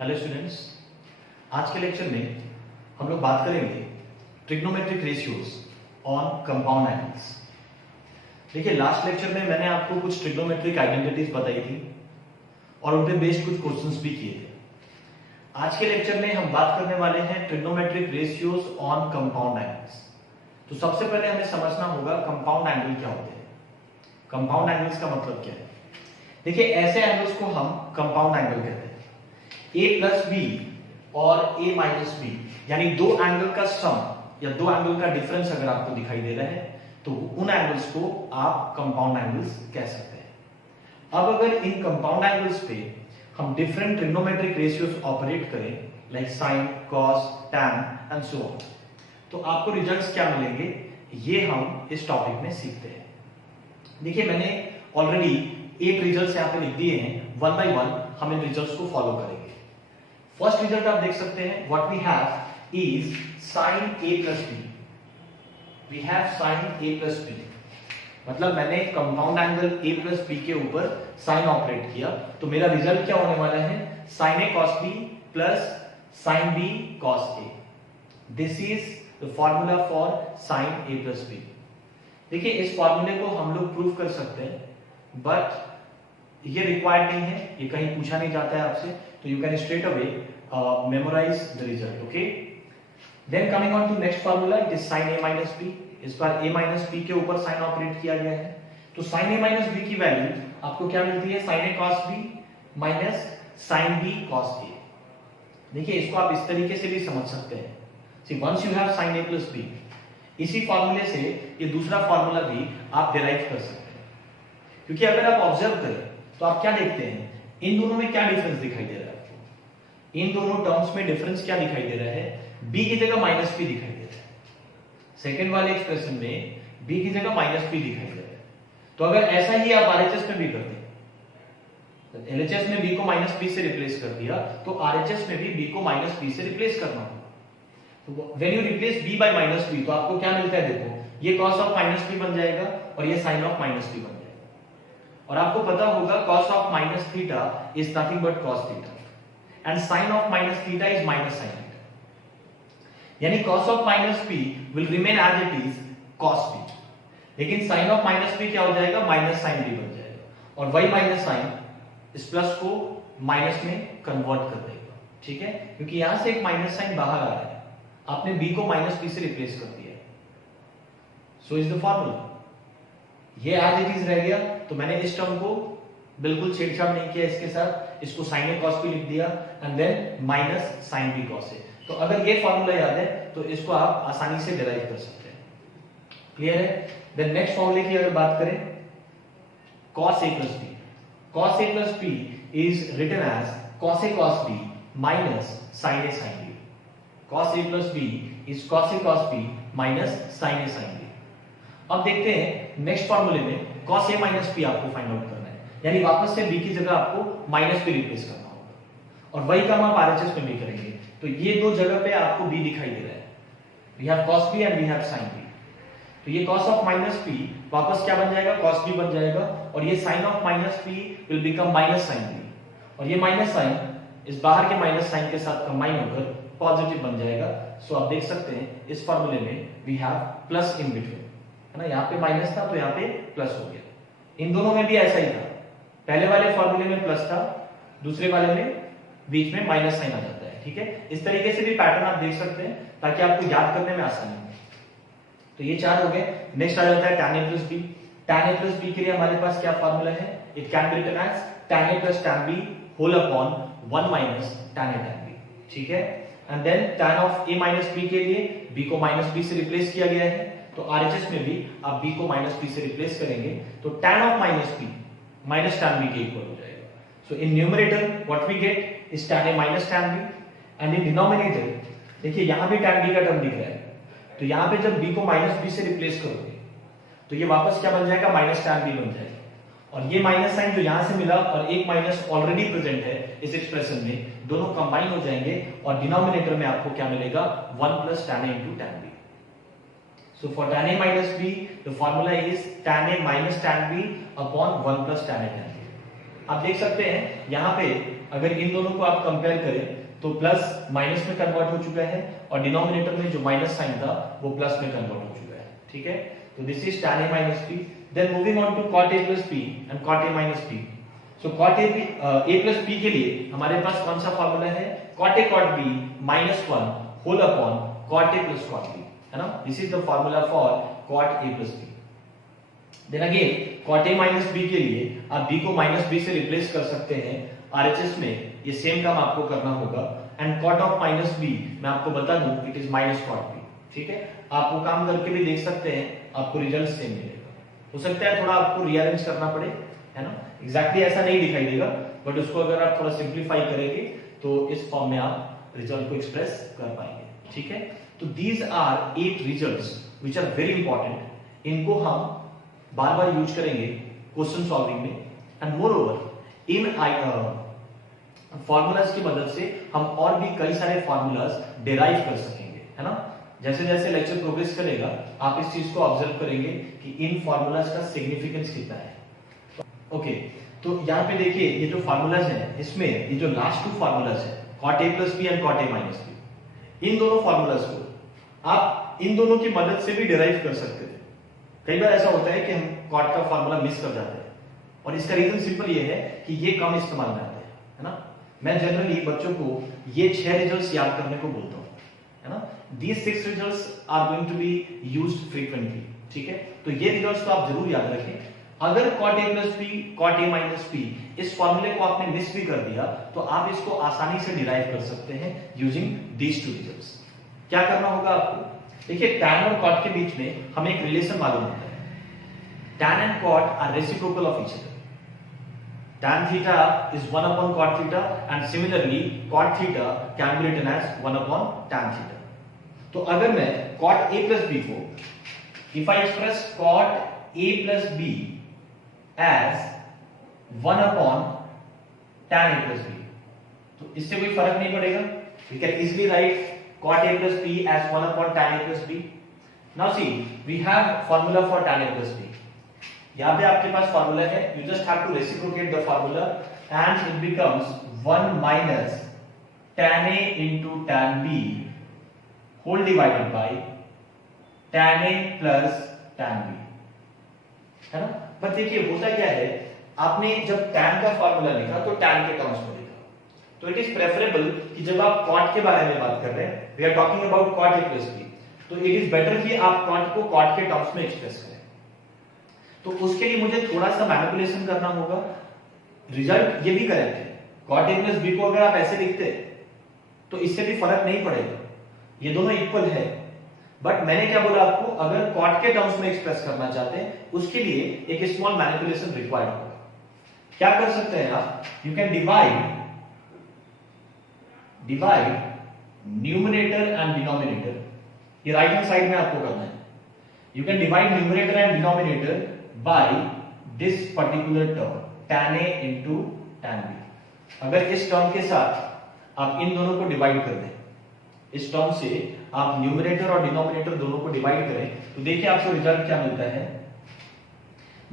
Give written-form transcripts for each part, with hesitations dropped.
Hello students, आज के lecture में हम लोग बात करेंगे trigonometric ratios on compound angles. देखिए, लास्ट लेक्चर में मैंने आपको कुछ ट्रिग्नोमेट्रिक आइडेंटिटीज बताई थी और उन पे बेस्ड कुछ क्वेश्चंस भी किए थे। आज के लेक्चर में हम बात करने वाले हैं trigonometric ratios on compound angles. तो सबसे पहले हमें समझना होगा कंपाउंड एंगल क्या होते हैं, कंपाउंड एंगल्स का मतलब क्या है। देखिए, ऐसे एंगल्स को हम कंपाउंड एंगल कहते हैं। a प्लस बी और a माइनस बी, यानी दो एंगल का सम या दो एंगल का डिफरेंस अगर आपको दिखाई दे रहा है तो उन एंगल्स को आप कंपाउंड एंगल्स कह सकते हैं। अब अगर इन कंपाउंड एंगल्स पे हम डिफरेंट ट्रिग्नोमेट्रिक रेशियोज ऑपरेट करें, like sine, cos, tan and so on, तो आपको रिजल्ट्स क्या मिलेंगे, ये हम इस टॉपिक में सीखते हैं। देखिए, मैंने ऑलरेडी 8 रिजल्ट्स यहाँ पे लिख दिए हैं, वन बाय वन हम इन रिजल्ट्स को फॉलो करेंगे। फर्स्ट रिजल्ट आप देख सकते हैं, what we have is sin a plus b। We have sin a plus b, मतलब मैंने compound angle a plus b के ऊपर sin ऑपरेट किया, तो मेरा रिजल्ट क्या होने वाला है, sin a cos b plus sin b cos a। This is the formula for sin a plus b। देखिए, इस फॉर्मूले को हम लोग प्रूव कर सकते हैं, बट ये रिक्वायर्ड नहीं है, ये कहीं पूछा नहीं जाता है आपसे, तो you can straight away memorise the result. Okay, then coming on to next formula, it is sin a minus b। इस बार a minus b के ऊपर sin ऑपरेट किया गया है, तो sin a minus b की वैल्यू आपको क्या मिलती है, sin a cos b minus sin b cos a। देखिए, इसको आप इस तरीके से भी समझ सकते हैं, see once you have sin a plus b, इसी फॉर्मूले से ये दूसरा फॉर्मूला भी आप डिराइव कर सकते हैं। क्योंकि अगर आप ऑब्जर्व करें तो आप क्या देखते हैं, इन दोनों में क्या डिफरेंस दिखाई दे रहा है आपको, इन दोनों टर्म्स में डिफरेंस क्या दिखाई दे रहा है, b की जगह माइनस p दिखाई दे रहा है। सेकंड वाले एक्सप्रेशन में b की जगह माइनस p दिखाई दे रहा है। तो अगर ऐसा ही आप RHS में भी करते हैं, LHS में b को माइनस p से रिप्लेस कर दिया, तो RHS में भी b को माइनस p से रिप्लेस करना होगा। तो when you replace b bye minus p, तो आपको क्या मिलता है, देखो, ये cos ऑफ माइनस p बन जाएगा और ये sin ऑफ माइनस p बन जाएगा। और आपको पता होगा cos of minus theta is nothing but cos theta and sin of minus theta is minus sin theta, यानी cos of minus p will remain as it is cos p, लेकिन sin of minus p क्या हो जाएगा, minus sin p बन जाएगा, और वही minus sign इस प्लस को माइनस में कन्वर्ट कर देगा। ठीक है, क्योंकि यहां से एक माइनस साइन बाहर आ रहा है, आपने b को माइनस p से रिप्लेस कर दिया है। सो इज द फॉर्मूला, ये एज इट इज रह गया, तो मैंने इस टर्म को बिल्कुल छेड़छाड़ नहीं किया इसके साथ, इसको sin a cos p लिख दिया and then minus sin b cos a। तो अगर ये फॉर्मूला याद है तो इसको आप आसानी से डिराइव कर सकते हैं। क्लियर है? देन नेक्स्ट फॉर्मूले की अगर बात करें, cos a plus b, cos a plus b is written as cos a cos b minus sin a sin b। cos a plus b is cos a cos b minus sin a sin b। अब देखते हैं next फॉर्मूले में cos a minus p आपको find out करना है, यानी वापस से b की जगह आपको माइनस p रिप्लेस करना होगा, और वही काम आप RHS में भी करेंगे। तो ये दो जगह पे आपको b दिखाई दे रहा है, we have cos b and we have sin b। तो ये cos ऑफ माइनस p वापस क्या बन जाएगा, cos b बन जाएगा, और ये sin of minus p will become minus sin b, और ये माइनस साइन इस बाहर के माइनस साइन के साथ कंबाइन होकर पॉजिटिव बन जाएगा। सो आप देख सकते हैं इस फॉर्मूले में we have plus in between, है ना, यहाँ पे माइनस था तो यहाँ पे प्लस हो गया। इन दोनों में भी ऐसा ही था, पहले वाले फॉर्मूले में प्लस था, दूसरे वाले में बीच में माइनस साइन आ जाता है। ठीक है, इस तरीके से भी पैटर्न आप देख सकते हैं ताकि आपको याद करने में आसानी हो। तो ये चार हो गए। नेक्स्ट आ जाता है tan a plus b। tan a plus b के लिए हमारे पास क्या फॉर्मूला है, it can be written as tan a plus tan b whole upon 1 minus tan a tan b। ठीक है, and then tan of a minus b के लिए b को माइनस b से रिप्लेस किया गया है, तो RHS में भी आप b को माइनस b से रिप्लेस करेंगे तो tan of minus b minus tan b के इक्वल हो जाएगा। So in numerator what we get is tan a minus tan b, and in denominator देखिए यहां भी tan b का टर्म दिख रहा है, तो यहां पे जब b को माइनस b से रिप्लेस करोगे तो ये वापस क्या बन जाएगा, माइनस tan b बन जाएगा, और ये माइनस साइन जो यहां से मिला और एक माइनस ऑलरेडी प्रेजेंट है इस एक्सप्रेशन में, दोनों कंबाइन हो जाएंगे और डिनोमिनेटर में आपको क्या मिलेगा, 1 plus tan a into tan b। So for tan a minus b, the formula is tan a minus tan b upon 1 plus tan a tan b। आप देख सकते हैं यहाँ पे अगर इन दोनों को आप कंपेयर करें तो प्लस माइनस में कन्वर्ट हो चुका है और डिनोमिनेटर में जो माइनस साइन था वो प्लस में कन्वर्ट हो चुका है। ठीक है, तो this is tan a minus b. Then moving on to cot a plus b and cot a minus b. So cot a plus b के लिए हमारे पास कौन सा फॉर्मूला है? cot a cot b minus 1 whole upon cot a plus cot b, है ना? This is the formula for cot a plus b. Then again cot a minus b के लिए आप b को minus b से replace कर सकते हैं RHS में, ये सेम काम आपको करना होगा। And cot of minus b मैं आपको बता दूं it is minus cot b। ठीक है, आप वो काम करके भी देख सकते हैं, आपको रिजल्ट सेम मिलेगा। हो सकता है थोड़ा आपको रीअरेंज करना पड़े, है ना, एग्जैक्टली ऐसा नहीं दिखाई देगा, बट उसको अगर आप थोड़ा सिंप्लीफाई करेंगे तो इस फॉर्म में आप रिजल्ट को एक्सप्रेस कर पाएंगे। ठीक है, तो these are 8 results which are very important. इनको हम बार बार यूज करेंगे क्वेश्चन सॉल्विंग में। एंड मोर ओवर इन फॉर्मूलाज की मदद से हम और भी कई सारे फॉर्मूलाज डिराइव कर सकेंगे, है ना। जैसे जैसे लेक्चर प्रोग्रेस करेगा आप इस चीज को ऑब्जर्व करेंगे कि इन फॉर्मूलाज का सिग्निफिकेंस कितना है। ओके, तो यहाँ पे देखिए ये जो फॉर्मूलाज हैं इसमें ये जो लास्ट 2 फॉर्मूलाज हैं cot a plus b and cot a minus b, इन दोनों फॉर्मूलाज को आप इन दोनों की मदद से भी डिराइव कर सकते थे। कई बार ऐसा होता है कि हम cot का फॉर्मूला मिस कर जाते हैं और इसका रीजन सिंपल ये है कि ये कम इस्तेमाल में आते हैं, है ना। मैं जनरली बच्चों को ये 6 रिजल्ट्स याद करने को बोलता हूँ, है ना। These 6 results are going to be used frequently। ठीक है, तो ये रिजल्ट्स तो आप जरूर याद रखें। अगर cot a plus b, cot a minus b इस फॉर्मूले को आपने मिस भी कर दिया तो आप इसको आसानी से डिराइव कर सकते हैं यूजिंग these 2 results। क्या करना होगा आपको? देखिए tan और cot के बीच में हमें एक रिलेशन मालूम होता है। tan and cot are reciprocal of each other। tan theta is 1 upon cot theta and similarly cot theta can be written as 1 upon tan theta। तो अगर मैं cot a plus b को if I express cot a plus b as 1 upon tan a plus b, तो इससे कोई फर्क नहीं पड़ेगा। We can easily write cot a plus b as 1 upon tan a plus b। Now see, we have formula for tan a plus b। यहाँ पे आपके पास formula है, you just have to reciprocate the formula and it becomes 1 minus tan a into tan b whole divided by tan a plus tan b, है ना। पर देखिए होता क्या है, आपने जब tan का फॉर्मूला लिखा तो tan के टर्म्स में लिखा, तो इट इज प्रेफरेबल कि जब आप cot के बारे में बात कर रहे हैं, we are talking about cot a plus b, तो इट इज बेटर कि आप cot को cot के टर्म्स में एक्सप्रेस करें। तो उसके लिए मुझे थोड़ा सा मैनिपुलेशन करना होगा। रिजल्ट ये भी करेक्ट है, cot a plus b को अगर आप ऐसे लिखते तो इससे भी फर्क नहीं पड़ेगा, ये दोनों इक्वल है। बट मैंने क्या बोला आपको, अगर cot के टर्म्स में एक्सप्रेस करना चाहते हैं उसके लिए एक स्मॉल मैनिपुलेशन रिक्वायर्ड होगा। क्या कर सकते हैं आप, you can divide numerator and denominator, ये राइट हैंड साइड में आपको करना है। You can divide numerator and denominator by this particular term tan a into tan b। अगर इस टर्म के साथ आप इन दोनों को डिवाइड कर दें, इस टर्म से आप न्यूमरेटर और डिनोमिनेटर दोनों को डिवाइड करें, तो देखिए आपको रिजल्ट क्या मिलता है।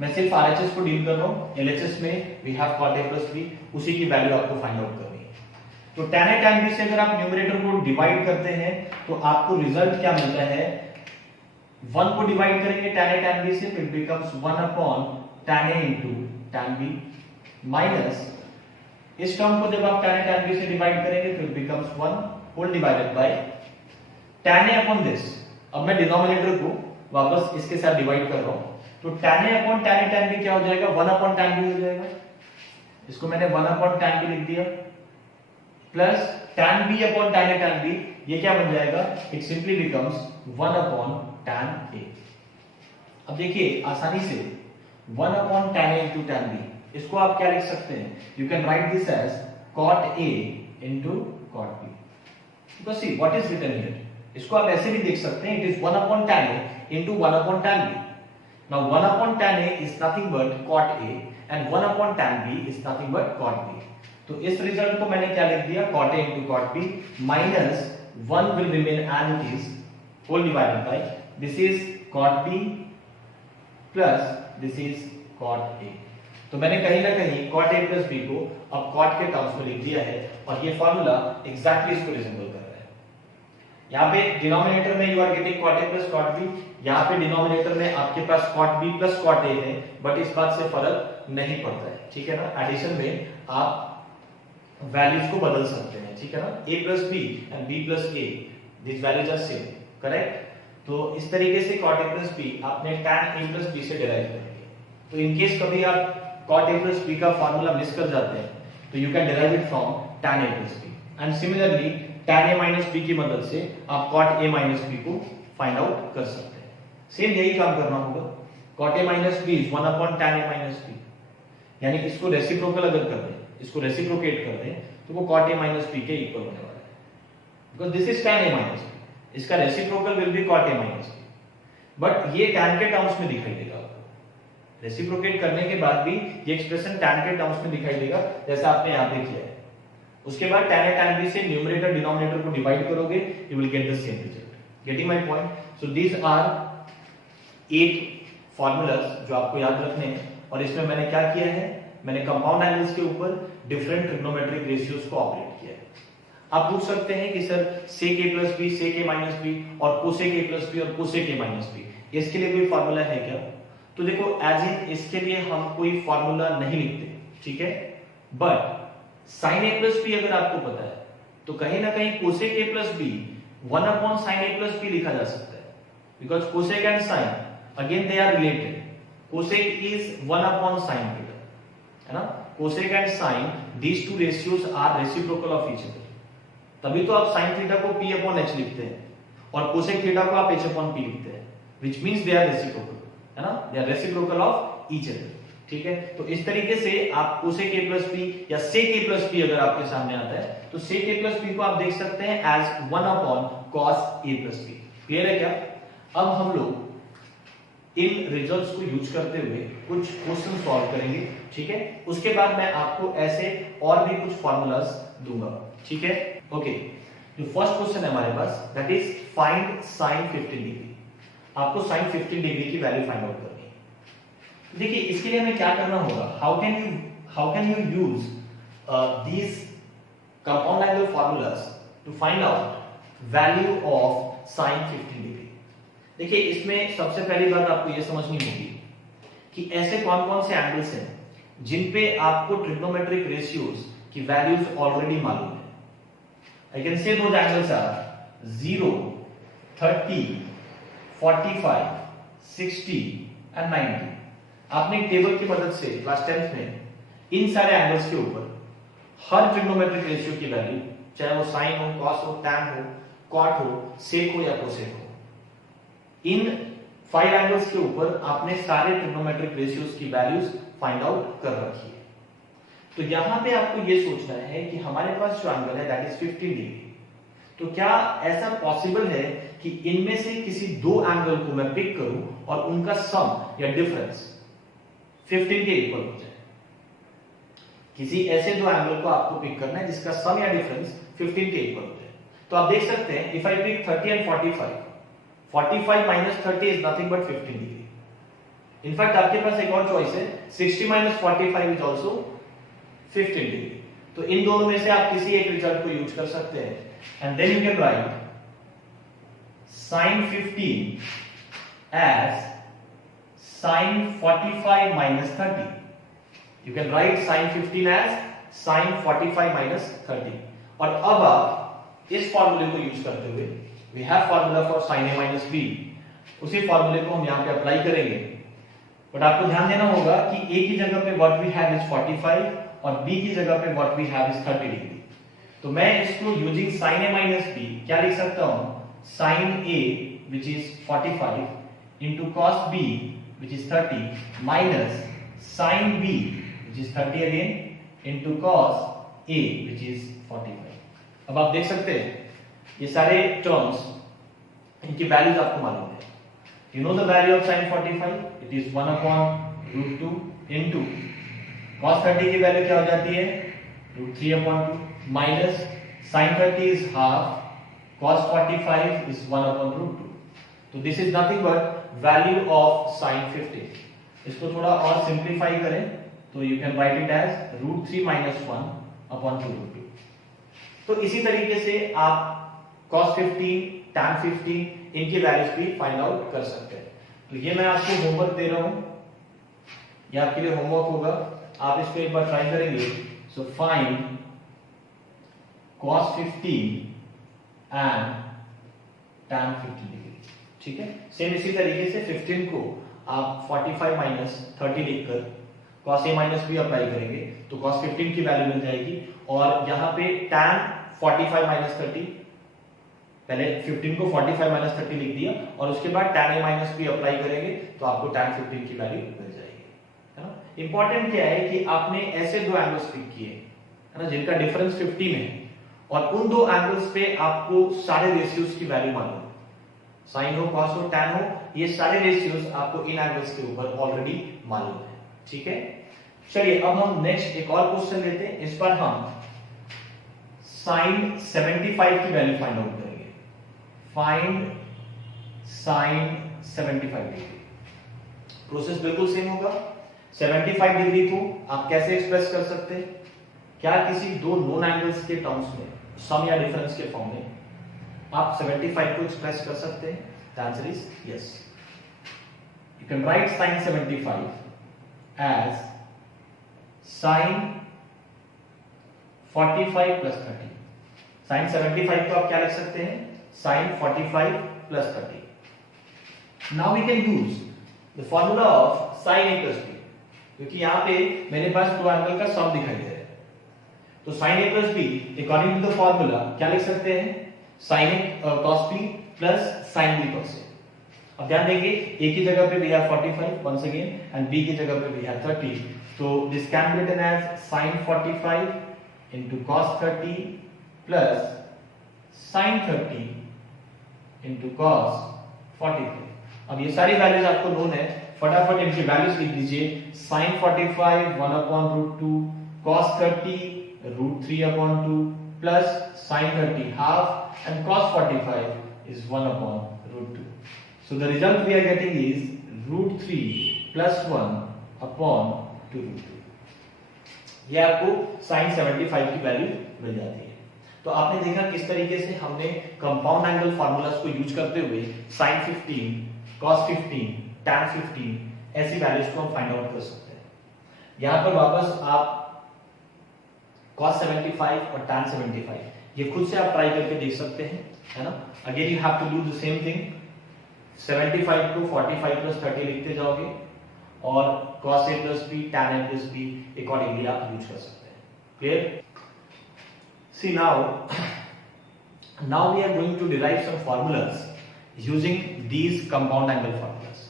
मैं सिर्फ RHS को डील कर रहा हूं, LHS में we have cot a plus b, उसी की वैल्यू आपको फाइंड आउट करनी है। तो tan a tan b से अगर आप न्यूमरेटर को डिवाइड करते हैं तो आपको रिजल्ट क्या मिलता है, 1 को डिवाइड करेंगे tan a tan b से, तो it becomes 1 upon tan a into tan b minus इस टर्म को जब आप tan a tan b से डिवाइड करेंगे तो it becomes 1 whole divided by tan a upon this. अब मैं डिनोमिनेटर को वापस इसके साथ डिवाइड कर रहा हूं, तो tan a upon tan a tan b क्या हो जाएगा, 1 अपॉन tan b हो जाएगा। इसको मैंने 1 अपॉन tan b लिख दिया, plus tan b upon tan a tan b, ये क्या बन जाएगा, it simply becomes 1 upon tan a। अब देखिए आसानी से 1 upon tan a into tan b, इसको आप क्या लिख सकते हैं, you can write this as cot a into cot b, because see what is written here, इसको आप ऐसे भी देख सकते हैं, it is 1 upon tan a into 1 upon tan b। Now 1 upon tan a is nothing but cot a and 1 upon tan b is nothing but cot b। तो इस result को मैंने क्या लिख दिया, cot a into cot b minus 1 will remain as it is whole divided by this is cot b plus this is cot a। तो मैंने कहीं ना कहीं cot a plus b को अब cot के टर्म्स में लिख दिया है और ये फॉर्मूला एग्जैक्टली इसको रिजेंबल कर रहा है। यहाँ पे डिनोमिनेटर में you are getting cot a plus cot b, यहाँ पे डिनोमिनेटर में आपके पास cot b plus cot a है, बट इस बात से फर्क नहीं पड़ता है, ठीक है ना। एडिशन में आप वैल्यूज को बदल सकते हैं, ठीक है ना। a plus b and b plus a, these values are same, correct. तो इस तरीके से cot a plus b आपने tan a plus b से डिराइव करेंगे। तो इन केस कभी आप cot a plus b का फार्मूला मिस कर जाते हैं तो you can derive it from tan a plus b, and similarly tan a minus b की मदद से आप cot a minus b को फाइंड आउट कर सकते हैं। सेम यही काम करना होगा। cot a minus b is 1 upon tan a minus b, यानी इसको रेसिप्रोकल अगर कर दें, इसको रेसिप्रोकेट कर दें तो वो cot a minus b के इक्वल होने वाला है, because this is tan a minus b, इसका reciprocal will be cot a minus b, but ये tan के टर्म्स में दिखाई देगा। रेसिप्रोकेट करने के बाद भी ये एक्सप्रेशन tan के टर्म्स में दिखाई देगा, जैसा आपने यहां पे किया है। उसके बाद tan a tan b से न्यूमरेटर डिनोमिनेटर को डिवाइड करोगे, you will get the same result. Getting my point? So these are 8 formulas जो आपको याद रखने हैं, और इसमें मैंने क्या किया है, मैंने कंपाउंड एंगल्स के ऊपर डिफरेंट ट्रिग्नोमेट्रिक रेशियोज को ऑपरेट किया है। आप पूछ सकते हैं कि sir sec a plus b, sec a minus b और cosec a plus b और cosec a minus b, इसके लिए कोई फार्मूला है क्या? तो देखो, एज इन इसके लिए हम कोई फार्मूला नहीं लिखते, ठीक है, but sin a plus b अगर आपको पता है तो कहीं ना कहीं cosec a plus b 1 upon sin a plus b लिखा जा सकता है, because cosec and sin again they are related. cosec is 1 upon sin theta, है ना। cosec and sin, these two ratios are reciprocal of each other, तभी तो आप sin theta को p upon h लिखते हैं और cosec थीटा को आप h upon p लिखते हैं, which means they are reciprocal, है ना, they are reciprocal of each other, ठीक है। तो इस तरीके से आप cosec a plus p या sec a plus p अगर आपके सामने आता है तो sec a plus p को आप देख सकते हैं as 1 upon cos a plus p। Clear है क्या? अब हम लोग इन रिजल्ट्स को यूज करते हुए कुछ क्वेश्चन सॉल्व करेंगे, ठीक है। उसके बाद मैं आपको ऐसे और भी कुछ फार्मूलाज दूंगा, ठीक है। ओके, जो फर्स्ट क्वेश्चन है हमारे पास, that is find sin 15 degree. आपको sin 15 डिग्री की वैल्यू फाइंड आउट करनी है। देखिए, इसके लिए हमें क्या करना होगा, how can you use these compound angle formulas to find out value of sin 15 degree. देखिए, इसमें सबसे पहली बात आपको यह समझनी होगी कि ऐसे कौन कौन से एंगल्स हैं जिन पे आपको ट्रिग्नोमेट्रिक रेशियोज की वैल्यूज ऑलरेडी मालूम है। I can say those angles are 0, 30, 45, 60 and 90। आपने एक टेबल की मदद से क्लास 10th में इन सारे एंगल्स के ऊपर हर ट्रिग्नोमेट्रिक रेशियो की वैल्यू, चाहे वो साइन हो, कॉस हो, टैन हो, कॉट हो, सेक हो या कोसेक हो, इन 5 एंगल्स के ऊपर आपने सारे ट्रिग्नोमेट्रिक रेशियोज की वैल्यूज फाइंड आउट कर रखी है। तो यहां पे आपको ये सोचना है कि हमारे पास जो एंगल है दैट इज 15 डिग्री, तो क्या ऐसा पॉसिबल है कि इनमें से किसी दो एंगल को मैं पिक करूं और उनका सम या डिफरेंस 15 के इक्वल हो जाए? किसी ऐसे दो एंगल को आपको पिक करना है जिसका सम या डिफरेंस 15 के इक्वल हो जाए। तो आप देख सकते हैं, if I pick 30 and 45 minus 30 is nothing but 15 degree। In fact, आपके पास एक और चॉइस है, 60 minus 45 is also 15 degree। तो इन दोनों में से आप किसी एक रिजल्ट को यूज कर सकते हैं, and then you can write sin 15 as sin 45 minus 30। You can write sin 15 as sin 45 minus 30। और अब आप इस फॉर्मूले को यूज करते हुए, we have formula for sin a minus b, उसी फॉर्मूले को हम यहाँ पे अप्लाई करेंगे। बट आपको ध्यान देना होगा कि a की जगह पे what we have is 45 और b की जगह पे what we have is 30 degree. तो मैं इसको using sin a minus b क्या लिख सकता हूँ, sin a which is 45 into cos b which is 30 minus sin b which is 30 again into cos a which is 45। अब आप देख सकते हैं ये सारे टर्म्स, इनकी वैल्यूज आपको मालूम है। You know the value of sin 45, it is 1 upon √2 into cos 30 की वैल्यू क्या हो जाती है, √3 upon 2 minus sin 30 is half, cos 45 is 1 upon √2। तो this is nothing but value of sin 15। इसको थोड़ा और सिंप्लीफाई करें तो you can write it as √3 - 1 upon 2√2। तो इसी तरीके से आप cos 15, tan 15 इनकी वैल्यूज भी फाइंड आउट कर सकते हैं। तो ये मैं आपको होमवर्क दे रहा हूं, ये आपके लिए होमवर्क होगा, आप इसको एक बार ट्राई करेंगे। So find cos 15 and tan 15 degree, ठीक है। सेम इसी तरीके से 15 को आप 45 - 30 लिखकर cos a - b अप्लाई करेंगे तो cos 15 की वैल्यू मिल जाएगी। और यहां पे tan 45 - 30, पहले 15 को 45 - 30 लिख दिया और उसके बाद tan a - b अप्लाई करेंगे तो आपको tan 15 की वैल्यू मिल जाएगी, है ना। इंपॉर्टेंट क्या है कि आपने ऐसे दो एंगल्स पिक किए, है ना, जिनका डिफरेंस 50 में है और उन दो एंगल्स पे आपको सारे रेशियोज की वैल्यू मालूम है, साइन हो, कॉस हो, टैन हो, ये सारे रेशियोज आपको इन एंगल्स के ऊपर ऑलरेडी मालूम है, ठीक है। चलिए अब हम नेक्स्ट एक और क्वेश्चन लेते हैं। इस पर हम साइन 75 की वैल्यू फाइंड आउट करेंगे। Find sign 75 degree. प्रोसेस बिल्कुल सेम होगा। 75 डिग्री को आप कैसे एक्सप्रेस कर सकते हैं? क्या किसी दो नोन एंगल्स के टर्म्स में, सम या डिफरेंस के फॉर्म में आप 75 को एक्सप्रेस कर सकते हैं? The answer is yes. You can write sine 75 as sine 45 plus 30। Sine 75 को आप क्या लिख सकते हैं? Sine 45 plus 30। Now we can use the formula of sine a plus b, क्योंकि यहां पे मेरे पास दो एंगल का सम दिखाई दे रहा है। तो sine a plus b according to the formula क्या लिख सकते हैं? Sine a cos b plus sine b cos a। अब ध्यान देंगे a की जगह पे we have 45 once again and b की जगह पे we have 30, so this can be written as sin 45 into cos 30 plus sin 30 into cos 45। अब ये सारी वैल्यूज आपको नोन है, फटाफट इनकी वैल्यूज लिख दीजिए। sin 45 1/√2, cos 30 √3 upon 2 plus sin 30 half and cos 45 is 1/√2। So the result we are getting is √3 plus 1 upon 2√2। ये आपको sin 75 की वैल्यू मिल जाती है। तो आपने देखा किस तरीके से हमने कंपाउंड एंगल फार्मूलास को यूज करते हुए sin 15, cos 15, tan 15 ऐसी वैल्यूज को हम फाइंड आउट कर सकते हैं। यहां पर वापस आप cos 75 और tan 75 ये खुद से आप ट्राई करके देख सकते हैं, है ना। Again you have to do the same thing. 75 को 45 प्लस 30 लिखते जाओगे और cos a plus b, tan a plus b accordingly आप यूज कर सकते हैं। Clear? See now we are going to derive some formulas using these compound angle formulas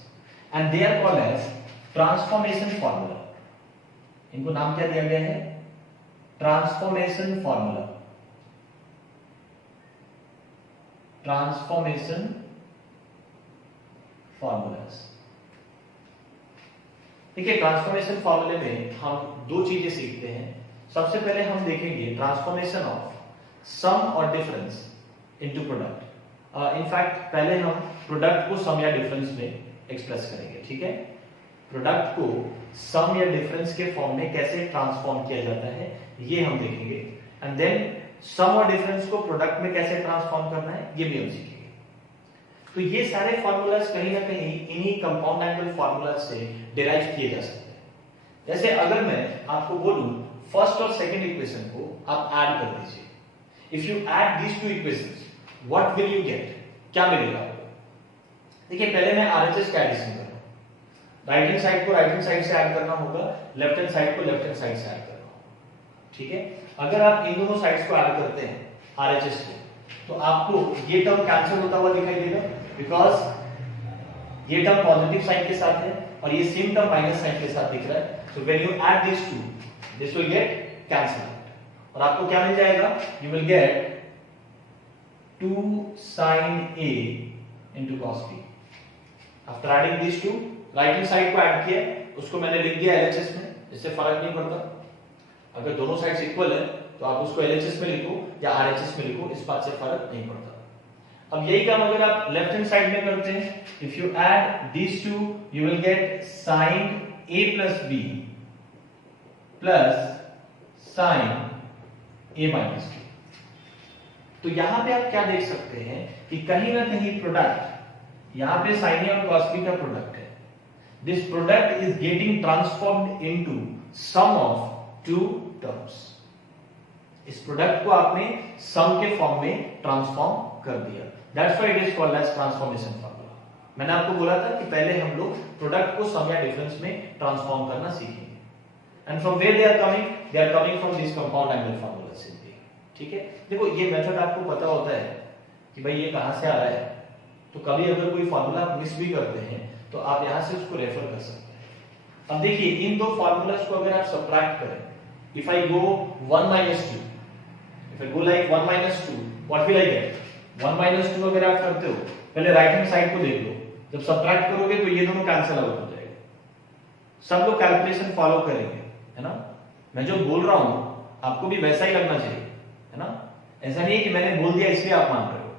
and they are called as transformation formula। इनको नाम क्या दिया गया है? Transformation formula. Transformation formulas. देखिए ट्रांसफॉर्मेशन फॉर्मूले में हम दो चीजें सीखते हैं। सबसे पहले हम देखेंगे ट्रांसफॉर्मेशन ऑफ सम और डिफरेंस इनटू प्रोडक्ट। इनफैक्ट पहले हम प्रोडक्ट को सम या डिफरेंस में एक्सप्रेस करेंगे, ठीक है। प्रोडक्ट को सम या डिफरेंस के फॉर्म में कैसे ट्रांसफॉर्म किया जाता है ये हम देखेंगे एंड देन सम और डिफरेंस को प्रोडक्ट में कैसे ट्रांसफॉर्म करना है ये भी हम सीखेंगे। तो ये सारे फॉर्मूलाज कहीं ना कहीं इन्हीं कंपाउंड एंगल फॉर्मूलाज से डिराइव किए जा सकते हैं। जैसे अगर मैं आपको बोलूं फर्स्ट और सेकंड इक्वेशन को आप ऐड कर दीजिए। If you add these two equations what will you get? क्या मिलेगा आपको? देखिए पहले मैं आरएचएस का एडिशन कर रहा हूं। राइट हैंड साइड को राइट हैंड साइड से ऐड करना होगा, लेफ्ट हैंड साइड को लेफ्ट हैंड साइड से ऐड करना होगा, ठीक है। अगर आप इन दोनों साइड्स को ऐड करते हैं आरएचएस को तो आपको ये टर्म कैंसिल होता हुआ दिखाई देगा बिकॉज ये टर्म पॉजिटिव साइन के साथ है और ये सेम टर्म माइनस साइन के साथ दिख रहा है। So when you add this to this will get cancel और आपको क्या मिल जाएगा? You will get 2 sin a into cos b। After adding this to right hand side को ऐड किया, उसको मैंने लिख दिया एलएचएस में, इससे फर्क नहीं पड़ता। अगर दोनों साइड्स इक्वल है तो आप उसको एलएचएस में लिखो या आरएचएस में लिखो, इस बात से फर्क नहीं पड़ता। अब यही काम अगर आप लेफ्ट हैंड साइड में करते हैं, if you add this to you will get sin a plus b plus sine A minus B. तो यहां पे आप क्या देख सकते हैं कि कहीं ना कहीं प्रोडक्ट, यहां पे साइन ए और कॉस बी का प्रोडक्ट है। This product is getting transformed into sum of two terms. इस प्रोडक्ट को आपने सम के फॉर्म में ट्रांसफॉर्म कर दिया। That's why it is called as transformation formula. मैंने आपको बोला था कि पहले हम लोग प्रोडक्ट को सम या डिफरेंस में ट्रांसफॉर्म करना सीखेंगे। And from where they are coming from this compound angle formula simply. ठीक है, देखो ये मेथड आपको पता होता है कि भाई ये कहां से आ रहा है, तो कभी अगर कोई फार्मूला मिस भी करते हैं तो आप यहां से उसको रेफर कर सकते हैं। अब देखिए इन दो फार्मूलाज को अगर आप सब्ट्रैक्ट करें, if I go 1 minus 2, if I go like 1 minus 2, what will I get? 1 minus 2 अगर आप करते हो, पहले राइट हैंड साइड को देख लो, जब सब्ट्रैक्ट करोगे तो ये दोनों कैंसिल आउट हो जाएगा। सब लोग कैलकुलेशन फॉलो करेंगे, है ना? मैं जो बोल रहा हूं आपको भी वैसा ही लगना चाहिए, है ना? ऐसा नहीं है कि मैंने बोल दिया इसलिए आप मान रहे हो।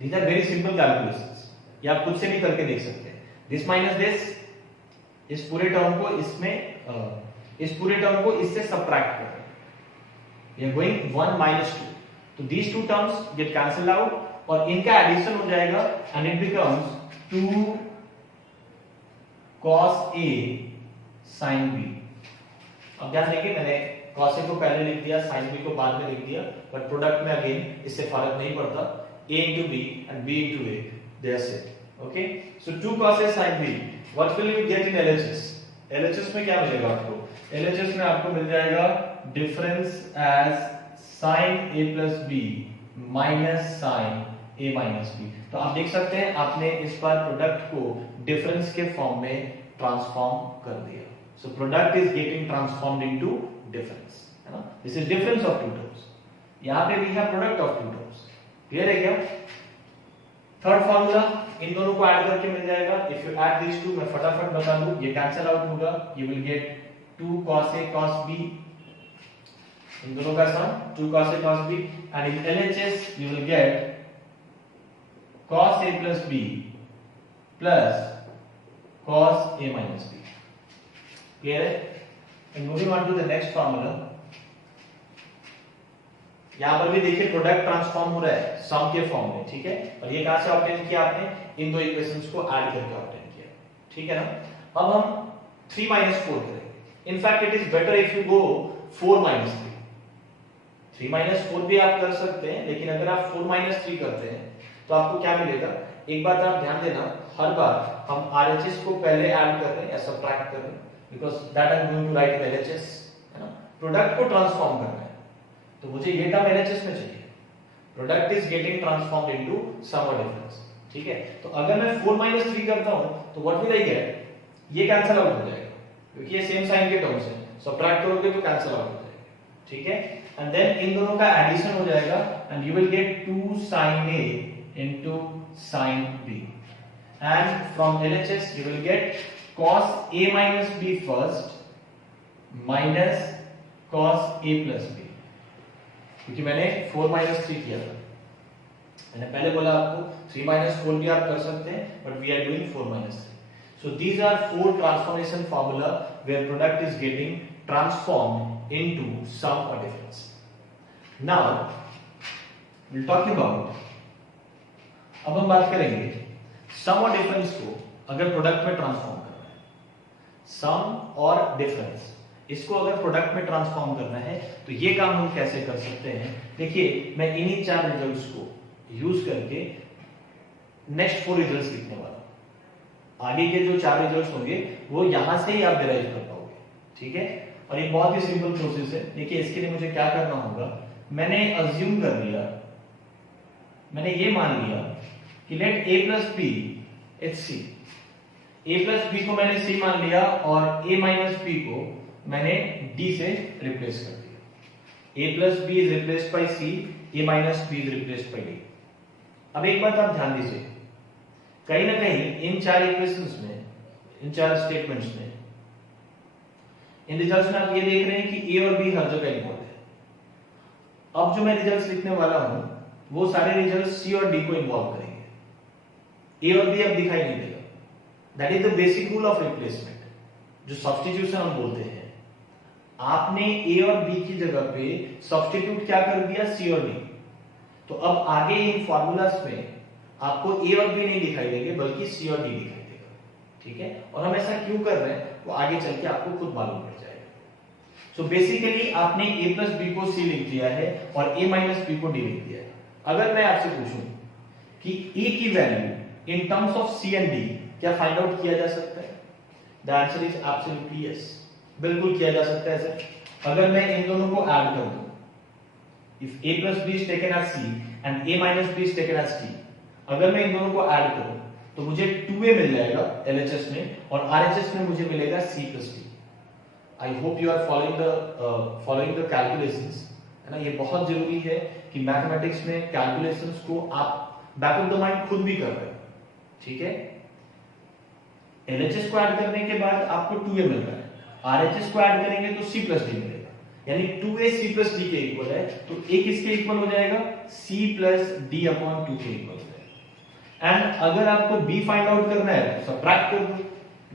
These are very simple calculations, ये आप खुद से भी करके देख सकते हैं। दिस माइनस दिस, इस पूरे टर्म को इस पूरे टर्म को इससे सब्ट्रैक्ट करें। We are going 1 minus 2, तो these two terms get cancelled out और इनका एडिशन हो जाएगा and it becomes 2 cos A sin B। अब ध्यान देखिए मैंने cos A को पहले लिख दिया, sin B को बाद में लिख दिया, बट प्रोडक्ट में अगेन इससे फर्क नहीं पड़ता। A into B and B into A, they are same. Okay, so 2 cos A sin B, what will you get in LHS? LHS में क्या मिलेगा आपको? LHS में आपको मिल जाएगा difference as sine A plus B minus sine A minus B. तो आप देख सकते हैं आपने इस बार प्रोडक्ट को डिफरेंस के फॉर्म में ट्रांसफॉर्म कर दिया। So product is getting transformed into difference, है ना? This is difference of two terms. यहां पे भी है product of two terms. Clear है क्या? थर्ड फार्मूला इन दोनों को ऐड करके मिल जाएगा। If you add this to, मैं फटाफट बता दूं, ये कैंसिल आउट होगा। You will get 2 cos A cos B, इन दोनों का sum 2 cos A cos B, and in LHS you will get cos A plus B plus cos A minus B। Clear है? And moving on to the next formula, यहां पर भी देखिए product transform हो रहा है सम के फॉर्म में, ठीक है? और ये कहां से ऑब्टेन किया आपने? इन दो इक्वेशंस को ऐड करके ऑब्टेन किया, ठीक है ना? अब हम 3 minus 4 करेंगे। In fact, it is better if you go 4 minus 3. 3 minus 4 भी आप कर सकते हैं, लेकिन अगर आप 4 minus 3 करते हैं तो आपको क्या मिलेगा? एक बात आप ध्यान देना, हर बार हम RHS को पहले ऐड कर रहे हैं या सब्ट्रैक्ट कर रहे हैं, because that I am going to write in LHS, है ना? प्रोडक्ट को ट्रांसफॉर्म करना है, तो मुझे ये टर्म LHS में चाहिए। Product is getting transformed into sum और डिफरेंस, ठीक है? तो अगर मैं 4 minus 3 करता हूं तो व्हाट विल आई गेट? ये कैंसिल आउट हो जाएगा क्योंकि ये सेम साइन के टर्म्स हैं, सब्ट्रैक्ट करोगे तो कैंसिल आउट हो जाएगा, ठीक है? एंड देन इन दोनों का एडिशन हो जाएगा and you will get 2 sin A into sin B, and from LHS you will get cos A minus B first minus cos A plus B, क्योंकि मैंने 4 minus 3 किया था। मैंने पहले बोला आपको 3 minus 4 भी आप कर सकते हैं, but we are doing 4 minus 3. So these are 4 transformation formula where product is getting transformed into sum or difference. Now we'll talk about, अब हम बात करेंगे सम और डिफरेंस को अगर प्रोडक्ट में ट्रांसफॉर्म करना है। सम और डिफरेंस इसको अगर प्रोडक्ट में ट्रांसफॉर्म करना है तो ये काम हम कैसे कर सकते हैं? देखिए मैं इन्हीं 4 रिजल्ट्स को यूज करके नेक्स्ट 4 रिजल्ट्स लिखने वाला हूं। आगे के जो 4 रिजल्ट्स होंगे वो यहां से ही आप डिराइव कर पाओगे, ठीक है? और ये बहुत ही सिंपल प्रोसेस है। देखिए इसके लिए मुझे क्या करना होगा, मैंने अज्यूम कर लिया, मैंने ये मान लिया कि late A plus B it's C। A plus B को मैंने C मान लिया और A minus B को मैंने D से रिप्लेस कर दिया। A plus B is replaced by C, A minus B is replaced by D। अब एक बात आप ध्यान दीजिए, कहीं ना कहीं इन 4 इक्वेशंस में, इन 4 स्टेटमेंट्स में, इन रिजल्ट्स में आप ये देख रहे हैं कि A और B हर जगह इक्वल है। अब जो मैं रिजल्ट्स लिखने वाला हूं वो सारे रिजल्ट्स C और D को इन्वॉल्व करेंगे। A और B अब दिखाई नहीं देगा। That is the basic rule of replacement, जो सब्स्टिट्यूशन हम बोलते हैं। आपने ए और बी की जगह पे सब्स्टिट्यूट क्या कर दिया, सी और डी। तो अब आगे इन फॉर्मूलास में आपको ए और बी नहीं दिखाई देंगे बल्कि सी और डी दिखाई देगा, ठीक है। और हम ऐसा क्यों कर रहे हैं वो आगे चल के आपको खुद मालूम पड़ जाएगा। सो बेसिकली आपने ए प्लस बी को सी लिख दिया है और ए माइनस बी को डी लिख दिया है। अगर मैं आपसे पूछूं कि ए की value in terms of C and D क्या फाइंड आउट किया जा सकता है, the answer is absolutely yes, बिल्कुल किया जा सकता है सर। अगर मैं इन दोनों को ऐड कर दूं, if a plus b is taken as c and a minus b is taken as d, अगर मैं इन दोनों को ऐड करूं तो मुझे 2a मिल जाएगा LHS में और RHS में मुझे मिलेगा c plus d। I hope you are following the calculations, है ना। ये बहुत जरूरी है कि मैथमेटिक्स में कैलकुलेशंस को आप बैक ऑफ द माइंड खुद भी कर रहे हो, ठीक है। LHS को ऐड करने के बाद आपको 2a मिल रहा है, RHS को ऐड करेंगे तो c plus d मिलेगा, यानी 2a c plus d के इक्वल है। तो a किसके इक्वल हो जाएगा, c plus d upon 2 के इक्वल हो जाएगा। एंड अगर आपको b फाइंड आउट करना है तो सब्ट्रैक्ट कर दो,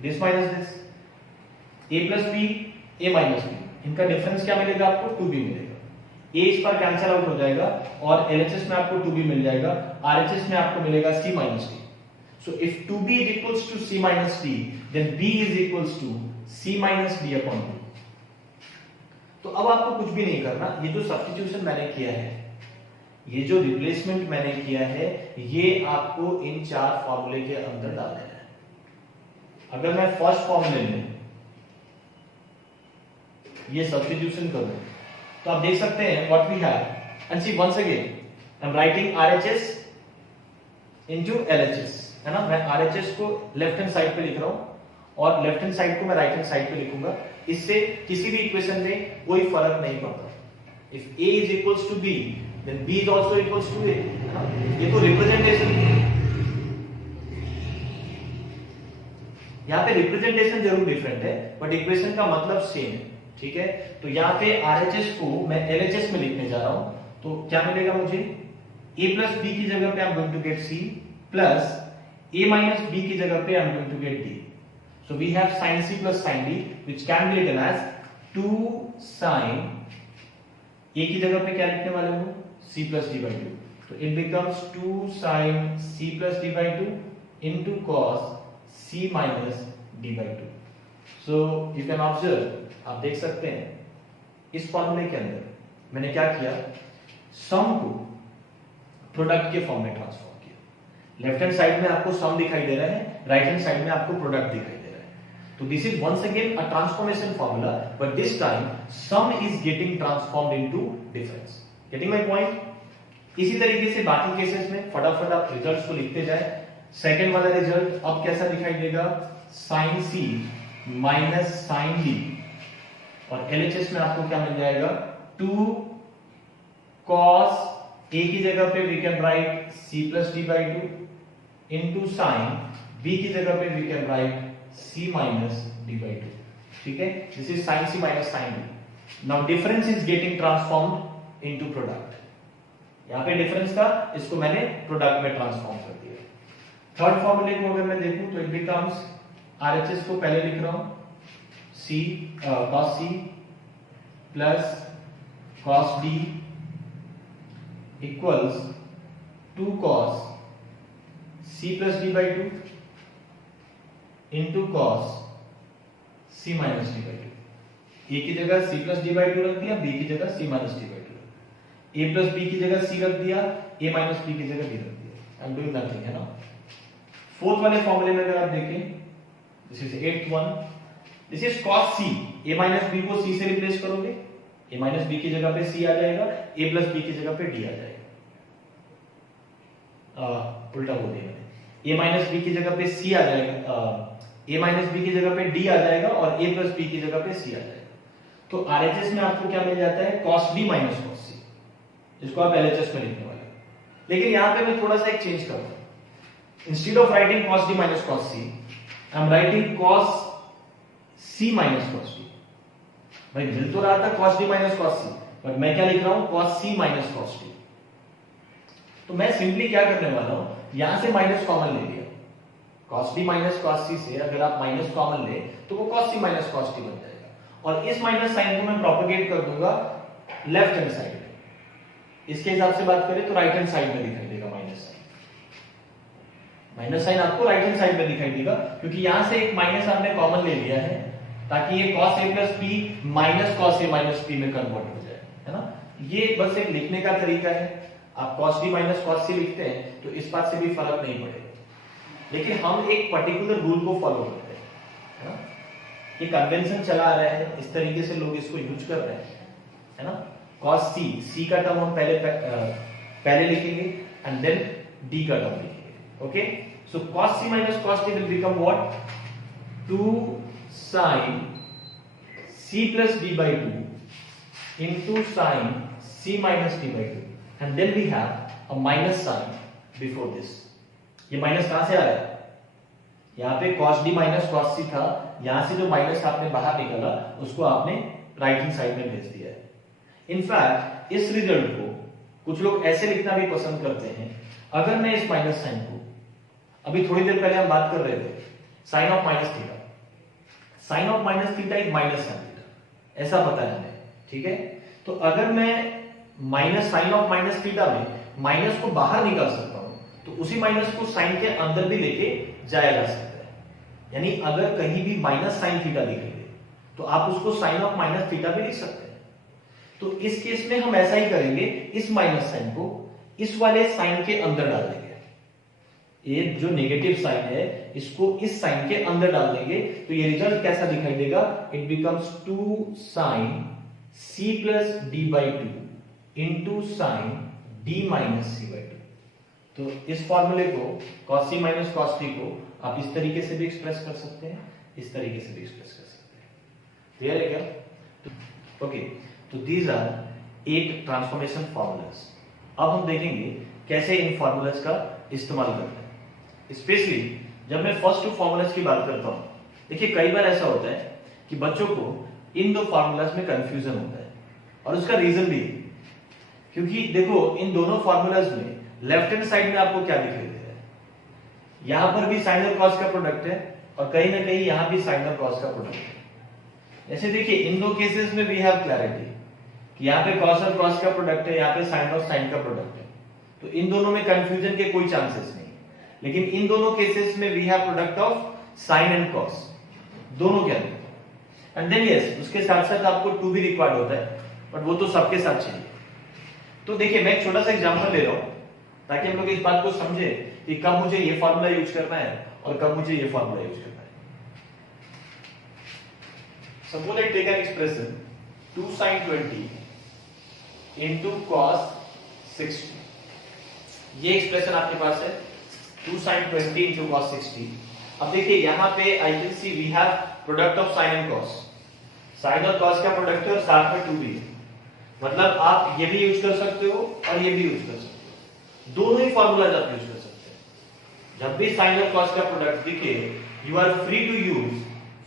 this minus this, a plus b a minus b, इनका डिफरेंस क्या मिलेगा आपको, 2b मिलेगा। a इस पर कैंसिल आउट हो जाएगा और LHS में आपको 2b मिल जाएगा, RHS में आपको मिलेगा c minus d। So if 2b is equals to c minus d, then b is equals to c minus d upon 2। तो अब आपको कुछ भी नहीं करना, ये जो सब्स्टिट्यूशन मैंने किया है, ये जो रिप्लेसमेंट मैंने किया है, ये आपको इन चार फॉर्मूले के अंदर डाल देना है। अगर मैं फर्स्ट फॉर्मूले में ये सब्स्टिट्यूशन करूं तो आप देख सकते हैं what we have, and see once again I am writing RHS into LHS, है ना। मैं RHS को लेफ्ट हैंड साइड पे लिख रहा हूं और लेफ्ट हैंड साइड को मैं राइट हैंड साइड पे लिखूंगा। इससे किसी भी इक्वेशन में कोई फर्क नहीं पड़ता। If a is equals to b, then b is also equals to a, है ना। ये तो रिप्रेजेंटेशन, यहाँ पे रिप्रेजेंटेशन जरूर डिफरेंट है बट इक्वेशन का मतलब सेम है, ठीक है। तो यहाँ पे RHS को मैं LHS में लिखने जा रहा हूं, तो क्या मिलेगा मुझे, a plus b की जगह पे I'm going to get c plus a minus b की जगह पे I'm going to get d। So we have sin c plus sin d which can be written as 2 sin, a की जगह पे क्या लिखने वाले हो, c plus d by 2, तो it becomes 2 sin c plus d by 2 into cos c minus d by 2। So you can observe, आप देख सकते हैं इस फॉर्मूले के अंदर मैंने क्या किया, सम को प्रोडक्ट के फॉर्म में ट्रांसफॉर्म किया। लेफ्ट हैंड साइड में आपको सम दिखाई दे रहा है, राइट हैंड साइड में आपको प्रोडक्ट दिखाई दे रहा है। तो this is once again a transformation formula, but this time sum is getting transformed into difference. Getting my point. इसी तरीके से बाकी केसेस में फटाफट आप रिजल्ट्स को लिखते जाए। सेकंड वाला रिजल्ट अब कैसा दिखाई देगा, sin c minus sin d, और LHS में आपको क्या मिल जाएगा, 2 cos a की जगह पे we can write c plus d by 2 into sin b की जगह पे we can write c minus d by 2, ठीक है। This is sin c minus sin d। Now difference is getting transformed into product. यहाँ पे difference था, इसको मैंने प्रोडक्ट में ट्रांसफॉर्म कर दिया। थर्ड फॉर्मूले को अगर मैं देखूं तो इट बिकम्स, RHS को पहले लिख रहा हूं c cos c plus cos d equals 2 cos c plus d by 2 into cos c minus d by 2। a की जगह c plus d by 2 रख दिया, b की जगह c minus d by 2, a plus b की जगह c रख दिया, a minus b की जगह d रख दिया। आई एम डूइंग नथिंग, है ना। फोर्थ वाले फॉर्मूले में अगर आप देखें, this is 8th one, this is cos c, a minus b को c से रिप्लेस करोगे, a minus b की जगह पे c आ जाएगा, a plus b की जगह पे d आ जाएगा। उल्टा बोल दिया मैंने, a minus b की जगह पे c आ जाएगा, a minus b की जगह पे d आ जाएगा और a plus b की जगह पे c आ जाएगा। तो RHS में आपको क्या मिल जाता है, cos d minus cos c, जिसको आप LHS में लिखने वाले हो। लेकिन यहां पे मैं थोड़ा सा एक चेंज करूंगा, instead of writing cos d minus cos c, I am writing cos c minus cos d। भाई मिल तो रहा था cos d minus cos c, but मैं क्या लिख रहा हूं, cos c minus cos d। तो मैं सिंपली क्या करने वाला हूं, यहां से माइनस कॉमन ले लिया, cos d minus cos c से अगर आप माइनस कॉमन ले तो वो cos c minus cos d बन जाएगा, और इस माइनस साइन को मैं प्रोपेगेट कर दूंगा लेफ्ट हैंड साइड में। इसके हिसाब से बात करें तो राइट हैंड साइड में दिखाई देगा माइनस साइन। माइनस साइन आपको राइट हैंड साइड में दिखाई देगा क्योंकि यहां से एक माइनस आपने कॉमन ले लिया है ताकि ये cos a plus P minus cos a minus P में कन्वर्ट हो जाए, है ना। ये बस एक लिखने का तरीका है। आप cos d minus cos c लिखते हैं तो इस बात से भी फर्क नहीं पड़ेगा, लेकिन हम एक पर्टिकुलर रूल को फॉलो करते हैं, है ना। ये कन्वेंशन चला आ रहा है, इस तरीके से लोग इसको यूज कर रहे हैं, है ना। cos c का टर्म हम पहले लिखेंगे एंड देन d का टर्म लिखेंगे। Okay, so cos c minus cos t will become what? 2 sin c plus d by 2 into sin c minus d by 2 and then we have a minus sign before this. ये minus कहां से आ रहा है? यहाँ पे cos d minus cos c था, यहां से जो माइनस आपने बाहर निकाला उसको आपने राइट हैंड साइड में भेज दिया है। इनफैक्ट इस रिजल्ट को कुछ लोग ऐसे लिखना भी पसंद करते हैं। अगर मैं इस माइनस साइन को, अभी थोड़ी देर पहले हम बात कर रहे थे sine of minus theta, sine of minus theta is minus sine theta, ऐसा पता है हमें, ठीक है। तो अगर मैं minus sine of minus theta में माइनस को बाहर निकाल सकता हूं तो उसी माइनस को साइन के अंदर भी लेके जाया जा सकता है। यानी अगर कहीं भी माइनस साइन थीटा दिखेंगे तो आप उसको साइन ऑफ माइनस थीटा भी लिख सकते हैं। तो इस केस में हम ऐसा ही करेंगे, इस माइनस साइन को इस वाले साइन के अंदर डाल देंगे। ये जो नेगेटिव साइन है इसको इस साइन के अंदर डाल देंगे तो ये रिजल्ट कैसा दिखाई देगा? It becomes 2 sin c plus d by 2 into sine d minus c by 2। तो इस फॉर्मूले को cos c minus cos t को आप इस तरीके से भी एक्सप्रेस कर सकते हैं, इस तरीके से भी एक्सप्रेस कर सकते हैं। क्लियर है क्या? ओके, तो दीज आर 8 ट्रांसफॉर्मेशन फॉर्मूलाज। अब हम देखेंगे कैसे इन फॉर्मूलाज का इस्तेमाल करते हैं। स्पेशली जब मैं फर्स्ट 2 फॉर्मूलाज की बात करता हूं, देखिए कई बार ऐसा होता है कि बच्चों को इन 2 फॉर्मूलाज में कंफ्यूजन होता है और उसका रीजन भी है क्योंकि देखो इन दोनों फॉर्मूलाज में लेफ्ट हैंड साइड में आपको क्या दिखाई दे रहा है? यहां पर भी साइन और कॉस का प्रोडक्ट है और कहीं ना कहीं यहां भी साइन और कॉस का प्रोडक्ट है। ऐसे देखिए इन 2 केसेस में वी हैव क्लैरिटी कि यहां पे कॉस और कॉस का प्रोडक्ट है, यहां पे साइन और साइन का प्रोडक्ट है, तो इन दोनों में कंफ्यूजन के कोई चांसेस नहीं। लेकिन इन दोनों केसेस में we have product of sine and cos दोनों के अंदर। एंड देन यस, उसके साथ साथ आपको 2 भी रिक्वायर्ड होता है, बट वो तो सबके साथ चाहिए। तो देखिए मैं एक छोटा सा एग्जांपल ले रहा हूं ताकि हम लोग इस बात को समझे कि कब मुझे ये फॉर्मूला यूज करना है और कब मुझे ये फॉर्मूला यूज करना है। Suppose I take an expression 2 sin 20 into cos 60। ये एक्सप्रेशन आपके पास है 2 sin 20 into cos 60। अब देखिए यहां पे I can see we have product of sine and cos, sine और कॉस का प्रोडक्ट है और साथ में 2 भी है, मतलब आप ये भी यूज कर सकते हो और ये भी यूज कर सकते हो, दोनों ही फॉर्मूलाज आप यूज कर सकते हैं। जब भी साइन और कॉस का प्रोडक्ट दिखे you are free to use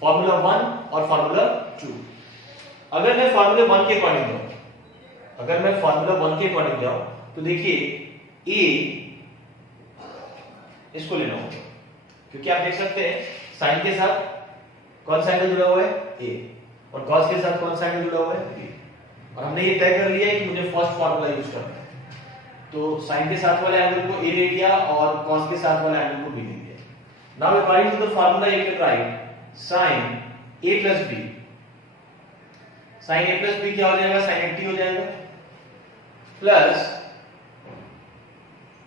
formula 1 और फॉर्मूला 2। अगर मैं फॉर्मूला 1 के अकॉर्डिंग जाऊं, तो देखिए a इसको लेना होगा क्योंकि आप देख सकते हैं साइन के साथ कौन सा एंगल जुड़ा हुआ है? a, और कॉस के साथ कौन सा एंगल जुड़ा हुआ है? b। और हमने ये तय कर लिया है कि मुझे फर्स्ट फॉर्मूला यूज करना है, तो साइन के साथ वाले एंगल को a ले लिया और कॉस के साथ वाले एंगल को b ले लिया। Now according to the formula you can write sin a plus b। sin a plus b क्या हो जाएगा? sin a t हो जाएगा plus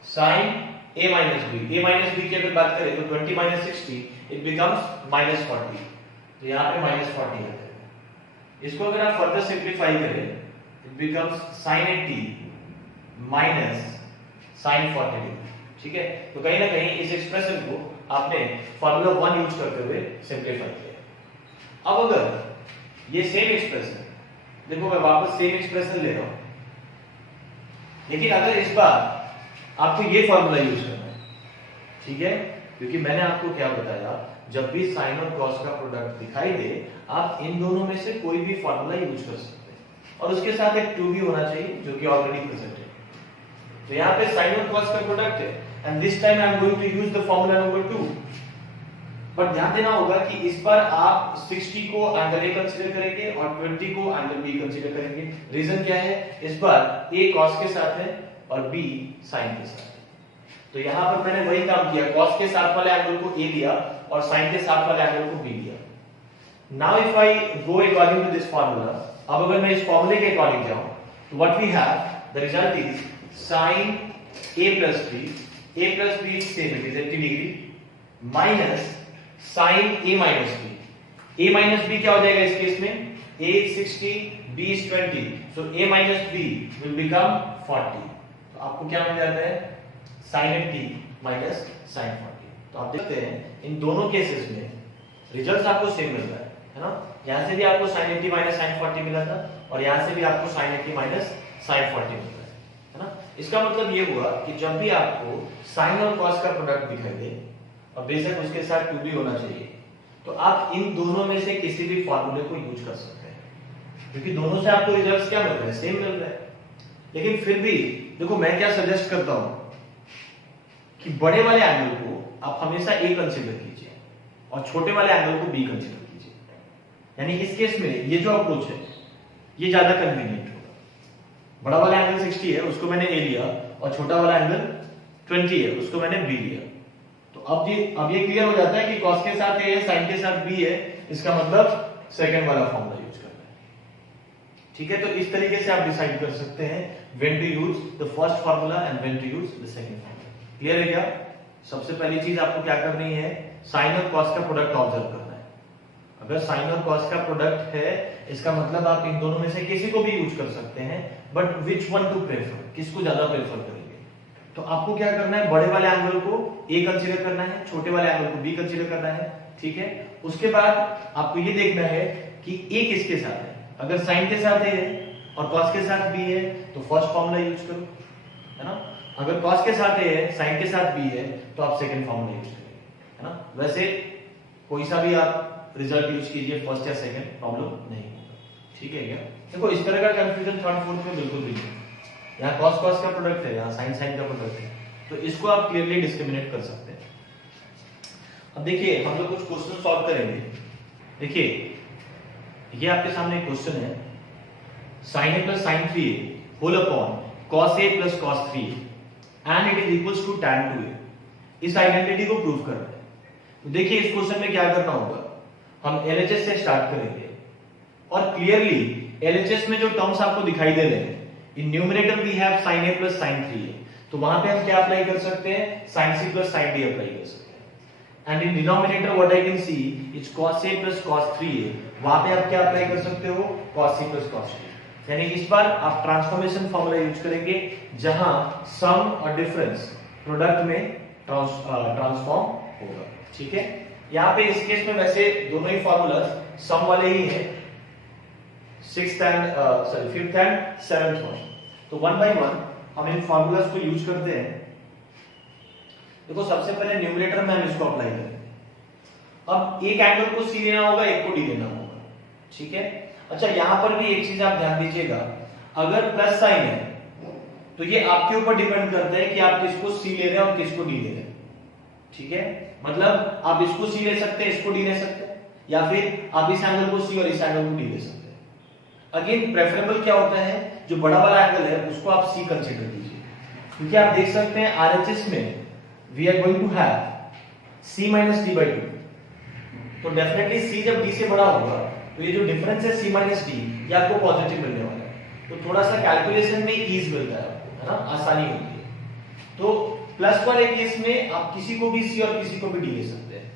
sin a minus b। a minus b की अगर बात करें तो 20 minus 60 it becomes minus 40। तो यहाँ पे minus 40 आ जाएगा। इसको अगर आप फर्दर सिंप्लीफाई करें it becomes sin a t minus sin 40 degree. ठीक है, तो कहीं ना कहीं इस एक्सप्रेशन को आपने फॉर्मूला 1 यूज करते हुए सिंप्लीफाई किया। अब अगर ये सेम एक्सप्रेशन, देखो मैं वापस सेम एक्सप्रेशन ले रहा हूं, लेकिन अगर इस बार आपको ये फॉर्मूला यूज करना है, ठीक है, क्योंकि मैंने आपको क्या बताया, जब भी साइन और कॉस का प्रोडक्ट दिखाई दे आप इन दोनों में से कोई भी फॉर्मूला यूज कर सकते हैं और उसके साथ एक 2 भी होना चाहिए जो कि ऑलरेडी प्रेजेंट है। तो यहाँ पे साइन और कॉस का प्रोडक्ट है and this time I am going to use the formula number 2। बट ध्यान देना होगा कि इस बार आप 60 को एंगल ए कंसीडर करेंगे और 20 को एंगल बी कंसीडर करेंगे। रीजन क्या है, इस बार ए कॉस के साथ है और बी साइन के साथ है। तो यहां पर मैंने वही काम किया, कॉस के साथ वाले एंगल को ए लिया और साइन के साथ वाले एंगल को बी लिया। Now if I go according to this formula, अब अगर मैं इस फार्मूले के अकॉर्डिंग जाऊं तो what we have, the result is sin a plus b, a plus b is same, it is 80 degree minus sin a minus b, a minus b क्या हो जाएगा इस केस में, a is 60, b is 20, so a minus b will become 40। तो आपको क्या मिल जाता है, sin 80 minus sin 40। तो आप देखते हैं इन दोनों केसेस में रिजल्ट आपको सेम मिल रहा है ना। यहां से भी आपको sin 80 minus sin 40 मिला था और यहां से भी आपको sin 80 minus sin 40 मिला है ना। इसका मतलब ये हुआ कि जब भी आपको साइन और कॉस का प्रोडक्ट दिखाई दे और बेशक उसके साथ 2 भी होना चाहिए, तो आप इन दोनों में से किसी भी फार्मूले को यूज कर सकते हैं, क्योंकि दोनों से आपको रिजल्ट्स क्या मिल रहे हैं, सेम मिल रहा है। लेकिन फिर भी देखो मैं क्या सजेस्ट करता हूं कि बड़े वाले एंगल को आप हमेशा ए कंसीडर कीजिए और छोटे वाले एंगल को बी कंसीडर कीजिए। यानी इस केस में ये जो अप्रोच है ये ज्यादा कन्वीनियंट होगा। बड़ा वाला एंगल 60 है, उसको मैंने ए लिया, और छोटा वाला एंगल 20 है, उसको मैंने बी लिया। तो अब ये क्लियर हो जाता है कि कॉस के साथ ए है, साइन के साथ बी है, इसका मतलब सेकंड वाला फॉर्मूला यूज करना है। ठीक है, तो इस तरीके से आप डिसाइड कर सकते हैं when to use the first formula and when to use the second formula. Clear है क्या? सबसे पहली चीज आपको क्या करनी है, साइन और कॉस का प्रोडक्ट ऑब्जर्व करना है। अगर साइन और कॉस का प्रोडक्ट है, इसका मतलब आप इन दोनों में से किसी को भी यूज कर सकते हैं, but which one two prefer, किसको ज्यादा प्रेफर करेंगे। तो आपको क्या करना है, बड़े वाले एंगल को ए कंसीडर करना है, छोटे वाले एंगल को बी कंसीडर करना है। ठीक है, उसके बाद आपको ये देखना है कि ए किसके साथ है। अगर साइन के साथ ए है और कॉस के साथ बी है तो फर्स्ट फॉर्मूला यूज करो, है ना। अगर कॉस के साथ ए है, साइन के साथ बी है, तो आप सेकंड फॉर्मूला यूज करेंगे, है ना। वैसे कोई सा भी आप रिजल्ट यूज कीजिए, फर्स्ट या सेकंड प्रॉब्लम नहीं होगा। ठीक है क्या? देखो इस तरह का कंफ्यूजन थर्ड फोर्थ में बिल्कुल भी नहीं। यहाँ कॉस कॉस का प्रोडक्ट है, यहाँ साइन साइन का प्रोडक्ट है, तो इसको आप क्लियरली डिस्क्रिमिनेट कर सकते हैं। अब देखिए हम लोग कुछ क्वेश्चन सॉल्व करेंगे। देखिए ये आपके सामने क्वेश्चन है, sin a plus sin 3a whole upon cos a plus cos 3a and it is equals to tan 2a। इस आइडेंटिटी को प्रूव करना है। तो देखिए इस क्वेश्चन में क्या करना होगा, हम LHS से स्टार्ट करेंगे और क्लियरली LHS में जो टर्म्स आपको दिखाई दे रहे हैं, in numerator we have sin a plus sin 3a, तो वहां पे हम क्या अप्लाई कर सकते हैं, sin c plus sin d apply कर सकते हैं। And in denominator what I can C is cos a plus cos 3a, वहां पे आप क्या अप्लाई कर सकते हो, cos c plus cos d। यानी इस बार आप ट्रांसफॉर्मेशन फार्मूला यूज करेंगे जहां सम और डिफरेंस प्रोडक्ट में ट्रांसफॉर्म होगा। ठीक है, यहाँ पे इस केस में वैसे दोनों ही फार्मूला सम वाले ही हैं, 5th एंड 7th वन। तो वन बाय वन हम इन फार्मूलास को यूज करते हैं। देखो सबसे पहले न्यूमरेटर में हम इसको अप्लाई करेंगे। अब एक एंगल को सी लेना होगा, एक को डी लेना होगा। ठीक है, अच्छा यहां पर भी एक चीज आप ध्यान दीजिएगा, अगर प्लस साइन है तो ये आपके ऊपर डिपेंड करता है कि आप किसको सी ले रहे हैं और किसको डी ले रहे हैं। ठीक है, मतलब आप इसको सी ले सकते हैं, इसको डी ले सकते हैं, या फिर आप इस एंगल को सी और इस एंगल को डी ले सकते हैं। अगेन प्रेफरेबल क्या होता है, जो बड़ा वाला एंगल है उसको आप सी कंसीडर कीजिए, क्योंकि आप देख सकते हैं आरएचएस में we are going to have C minus D by 2। तो डेफिनेटली सी जब डी से बड़ा होगा तो ये जो डिफरेंस है सी माइनस डी, ये आपको पॉजिटिव मिलने वाला है। तो थोड़ा सा कैलकुलेशन में ईज मिलता है आपको, है ना, आसानी होती है। तो प्लस वाले केस में आप किसी को भी सी और किसी को भी डी ले सकते हैं।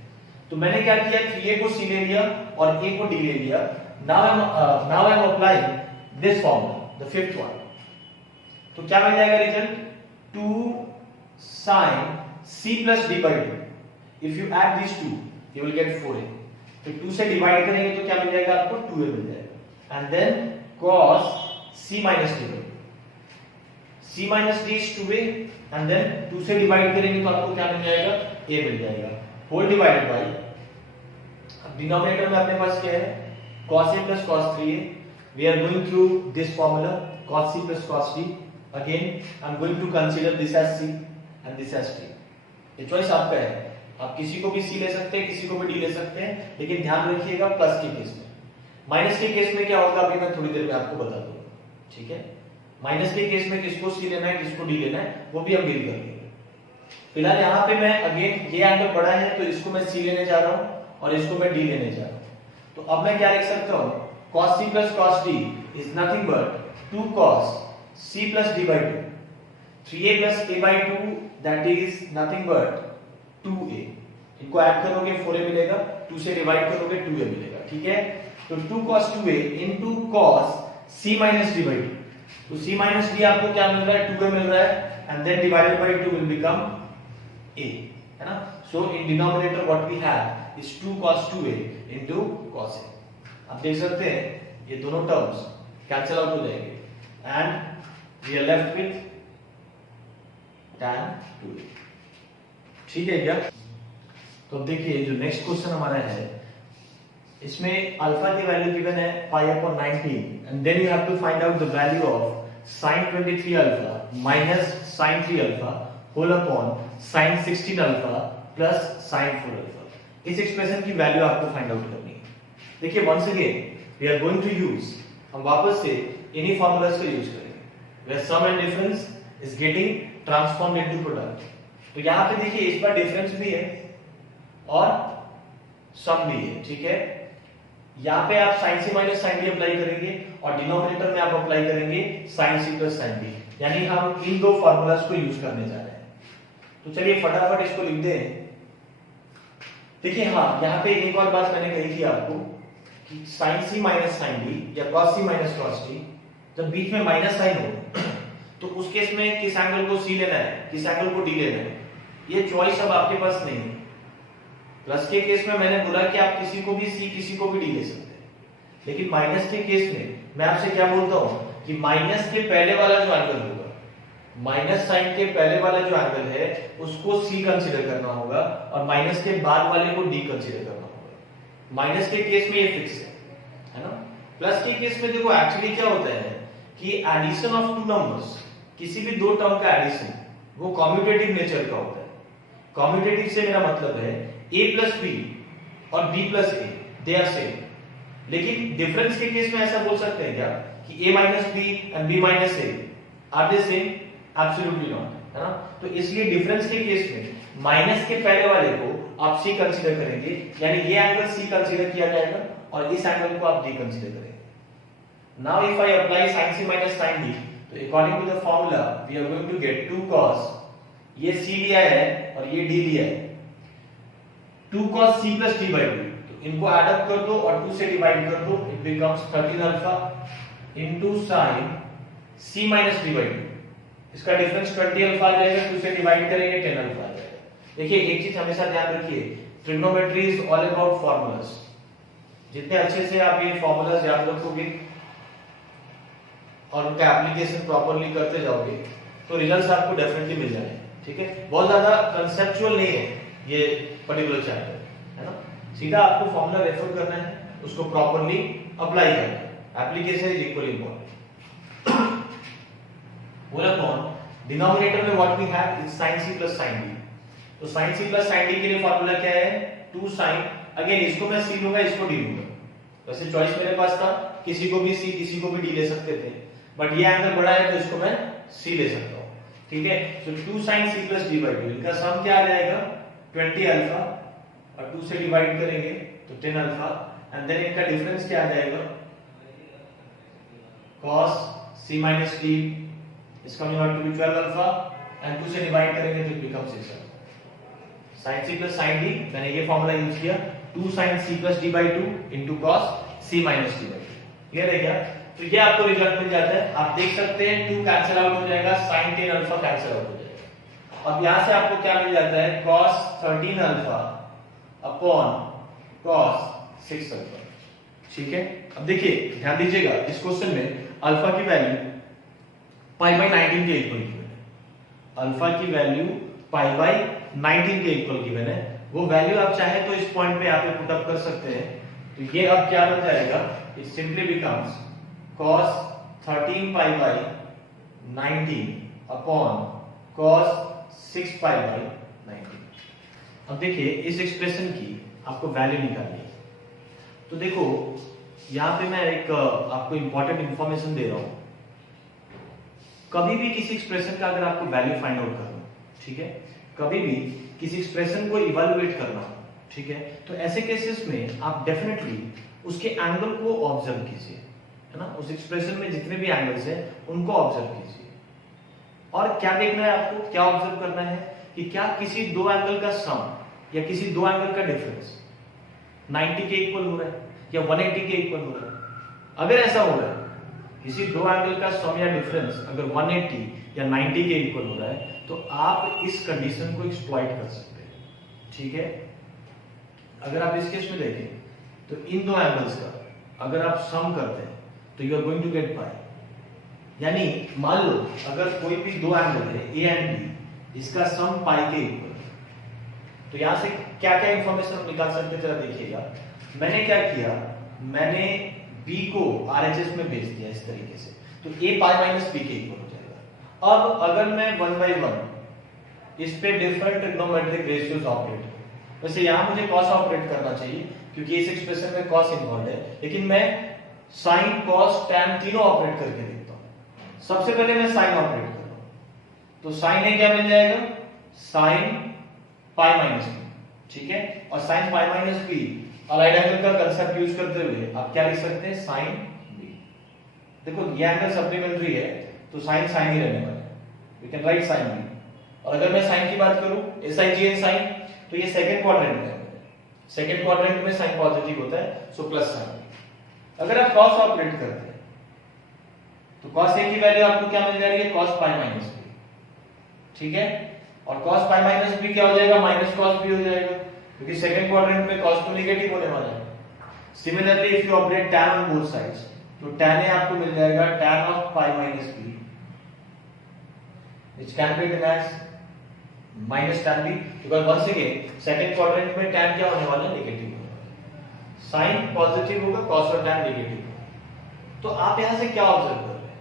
तो मैंने क्या किया, 3a को सी ले लिया और a को डी ले लिया। Now I am applying this formula, the fifth one. तो क्या मिल जाएगा result, 2 sin c plus d by 2। If you add this 2 you will gate 4a। तो 2 से डिवाइड करेंगे तो क्या मिल जाएगा आपको, 2a मिल जाएगा। And then cos c minus d by 2, c minus d is 2a, and then 2 से डिवाइड करेंगे तो आपको क्या मिल जाएगा, a मिल जाएगा, होल डिवाइडेड बाय, अब डिनोमिनेटर में अपने पास क्या है, cos a plus cos 3a। we are going through this formula, cos c plus cos d। again I am going to consider this as c and this as d। ये choice आपका है, आप किसी को भी सी ले सकते हैं, किसी को भी डी ले सकते हैं, लेकिन ध्यान रखिएगा प्लस के केस में। माइनस के केस में क्या होगा अभी मैं थोड़ी देर में आपको बता दूंगा, ठीक है। माइनस के केस में किसको सी लेना है, किसको डी लेना है, वो भी हम डील कर लेंगे। फिलहाल यहाँ पे मैं अगेन ये एंगल बड़ा है तो इसको मैं सी लेने जा रहा हूँ और इसको मैं डी लेने जा रहा हूँ। तो अब मैं क्या लिख सकता हूँ, cos c plus cos d is nothing but 2 cos c plus d by 2, 3a plus a by 2 that is nothing but 2a। इनको ऐड करोगे 4a मिलेगा, 2 से डिवाइड करोगे 2a मिलेगा, ठीक है। तो 2 cos 2a into cos c minus d by 2, तो c minus d आपको क्या मिल रहा है, 2a मिल रहा है, and then divided by 2 will become a, है ना। So in denominator what we have is 2 cos 2a into cos a। आप देख सकते हैं ये दोनों टर्म्स कैंसिल आउट हो जाएंगे and we are left with tan 2a, ठीक है क्या। तो अब देखिए जो नेक्स्ट क्वेश्चन हमारा है, इसमें अल्फा की वैल्यू गिवन है pi upon 19 and then you have to find out the value of sin 23 alpha minus sin 3 alpha whole upon sin 16 alpha plus sin 4 alpha. इस एक्सप्रेशन की वैल्यू आपको find out करनी है। देखिए once again we are going to use, हम वापस से इन्हीं फार्मूलाज को यूज करेंगे where sum and difference is getting transformed into product. तो यहां पे देखिए इस बार डिफरेंस भी है और सम भी है, ठीक है। यहां पे आप sin c minus sin d apply करेंगे और डिनोमिनेटर में आप अप्लाई करेंगे sin c plus sin d, यानी हम इन दो फार्मूलाज को यूज करने जा रहे हैं। तो चलिए फटाफट इसको लिख दें। देखिए हाँ, यहाँ पे एक और बात मैंने कही थी आपको कि sin c minus sin d या cos c minus cos d, जब बीच में माइनस साइन हो तो उस केस में किस एंगल को c लेना है, किस एंगल को d लेना है, ये चॉइस अब आपके पास नहीं है। प्लस के केस में मैंने बोला कि आप किसी को भी c किसी को भी d ले सकते हैं, लेकिन माइनस के केस में मैं आपसे क्या बोलता हूं कि माइनस के पहले वाला जो एंगल होगा, माइनस साइन के पहले वाला जो एंगल है उसको c कंसीडर करना होगा और माइनस के बाद वाले को d कंसीडर करना होगा। माइनस के केस में ये फिक्स है ना। प्लस के केस में देखो एक्चुअली क्या होता है कि एडिशन ऑफ टू नंबर्स, किसी भी दो टर्म का एडिशन वो कॉम्यूटेटिव नेचर का होता है। कॉम्यूटेटिव से मेरा मतलब है a प्लस b और b plus a they are same, लेकिन डिफरेंस के केस में ऐसा बोल सकते हैं क्या कि a minus b and b minus a are they same? Absolutely not, है ना। तो इसलिए डिफरेंस के केस में माइनस के पहले वाले को आप c कंसीडर करेंगे, यानी ये एंगल c कंसीडर किया जाएगा और इस एंगल को आप d कंसीडर करेंगे। Now if I apply sin c minus sin d, तो according to the formula we are going to get 2 cos, ये c लिया है और ये d लिया है, 2 cos c plus d by 2, तो इनको ऐड अप कर दो और 2 से डिवाइड कर दो, it becomes 13 alpha into sin c minus d by 2। इसका डिफरेंस 20 अल्फा आ जाएगा, 2 से डिवाइड करेंगे 10 अल्फा आ जाएगा। देखिए एक चीज हमेशा ध्यान रखिए, trigonometry is all about formulas. जितने अच्छे से आप ये फार्मूलाज याद रखोगे और उनका एप्लीकेशन प्रॉपर्ली करते जाओगे तो रिजल्ट्स आपको डेफिनेटली मिल जाएंगे, ठीक है। बहुत ज्यादा कंसेप्चुअल नहीं है ये पर्टिकुलर चैप्टर, है ना। सीधा आपको फार्मूला रेफर करना है, उसको प्रॉपर्ली अप्लाई करना है। Application is equally important. Whole upon denominator में what we have is sin c plus sin d। तो sin c plus sin d के लिए फार्मूला क्या है, 2 sin, अगेन इसको मैं c लूंगा, इसको d लूंगा। वैसे चॉइस मेरे पास था, किसी को भी c किसी को भी d ले सकते थे, बट ये एंगल बड़ा है तो इसको मैं c ले सकता हूं, ठीक है। सो 2 sin c plus d by 2, इनका सम क्या आ जाएगा 20 अल्फा और 2 से डिवाइड करेंगे तो 10 अल्फा एंड देन इनका डिफरेंस क्या आ जाएगा cos c minus d is coming out to be 12 alpha and 2 से डिवाइड करेंगे तो it becomes 6 alpha। sin c plus sin d मैंने ये फार्मूला यूज किया, 2 sin c plus d by 2 into cos c minus d by 2। Clear है क्या? तो ये आपको रिजल्ट मिल जाता है, आप देख सकते हैं 2 कैंसिल आउट हो जाएगा, sin 10 अल्फा कैंसिल आउट हो जाएगा। अब यहां से आपको क्या मिल जाता है cos 13 alpha upon cos 6 alpha, ठीक है। अब देखिए ध्यान दीजिएगा, इस क्वेश्चन में अल्फा की वैल्यू पाई बाई 19 के इक्वल गिवन है। अल्फा की वैल्यू पाई बाई 19 के इक्वल गिवन है। वो वैल्यू आप चाहे तो इस पॉइंट पे यहाँ पे पुट अप कर सकते हैं। तो ये अब क्या बन जाएगा, it simply becomes cos 13 pi by 19 upon cos 6 pi by 19। अब देखिए इस एक्सप्रेशन की आपको वैल्यू निकालनी है। तो देखो यहाँ पे मैं एक आपको इंपॉर्टेंट इंफॉर्मेशन दे रहा हूं। कभी भी किसी एक्सप्रेशन का अगर आपको वैल्यू फाइंड आउट करना, ठीक है, कभी भी किसी एक्सप्रेशन को इवेलुएट करना, ठीक है, तो ऐसे केसेस में आप डेफिनेटली उसके एंगल को ऑब्जर्व कीजिए, है ना। उस एक्सप्रेशन में जितने भी एंगल्स हैं उनको ऑब्जर्व कीजिए। और क्या देखना है आपको, क्या ऑब्जर्व करना है कि क्या किसी दो एंगल का सम या किसी दो एंगल का डिफरेंस 90 के इक्वल हो रहा है या 180 के इक्वल हो रहा है। अगर ऐसा हो रहा है, किसी दो एंगल का सम या डिफरेंस अगर 180 या 90 के इक्वल हो रहा है, तो आप इस कंडीशन को एक्सप्लॉइट कर सकते हैं, ठीक है। अगर आप इस केस में देखें तो इन दो एंगल्स का अगर आप सम करते हैं तो you are going to get pi. यानी मान लो अगर कोई भी दो एंगल है ए एंड बी, इसका सम पाई के इक्वल, तो यहां से क्या क्या इंफॉर्मेशन हम निकाल सकते हैं जरा देखिएगा। मैंने क्या किया, मैंने b को RHS में भेज दिया इस तरीके से, तो a पाई माइनस बी के इक्वल हो जाएगा। अब अगर मैं 1 by 1 इस पे डिफरेंट ट्रिग्नोमेट्रिक रेशियोज ऑपरेट, वैसे यहां मुझे कॉस ऑपरेट करना चाहिए क्योंकि इस एक्सप्रेशन में कॉस इन्वॉल्व है, लेकिन मैं साइन कॉस टैन तीनों ऑपरेट करके देखता हूं। सबसे पहले मैं साइन ऑपरेट कर रहा हूं, तो साइन में क्या मिल जाएगा, साइन पाई माइनस बी, ठीक है। और sine pi minus B allied angle का कंसेप्ट यूज करते हुए आप क्या लिख सकते हैं, साइन बी। देखो ये एंगल सप्लीमेंट्री है तो साइन साइन ही रहने वाला है, we can write sine B. और अगर मैं साइन की बात करूं SIGN साइन, तो ये सेकंड क्वाड्रेंट में है, सेकंड क्वाड्रेंट में साइन पॉजिटिव होता है, सो प्लस साइन। अगर आप कॉस ऑपरेट करते हैं तो कॉस ए की वैल्यू आपको क्या मिल जाएगी, कॉस पाई माइनस बी, ठीक है। और कॉस पाई माइनस बी क्या हो जाएगा, माइनस कॉस बी हो जाएगा, क्योंकि सेकंड क्वाड्रेंट में कॉस तो नेगेटिव होने वाला है। Similarly if you operate tan on both sides, तो tan a आपको मिल जाएगा tan of pi minus B, which can be written as minus tan b, because once again second quadrant में tan क्या होने वाला है, नेगेटिव होने वाला है। साइन पॉजिटिव होगा, cos और tan नेगेटिव होगा। तो आप यहां से क्या ऑब्जर्व कर रहे हैं,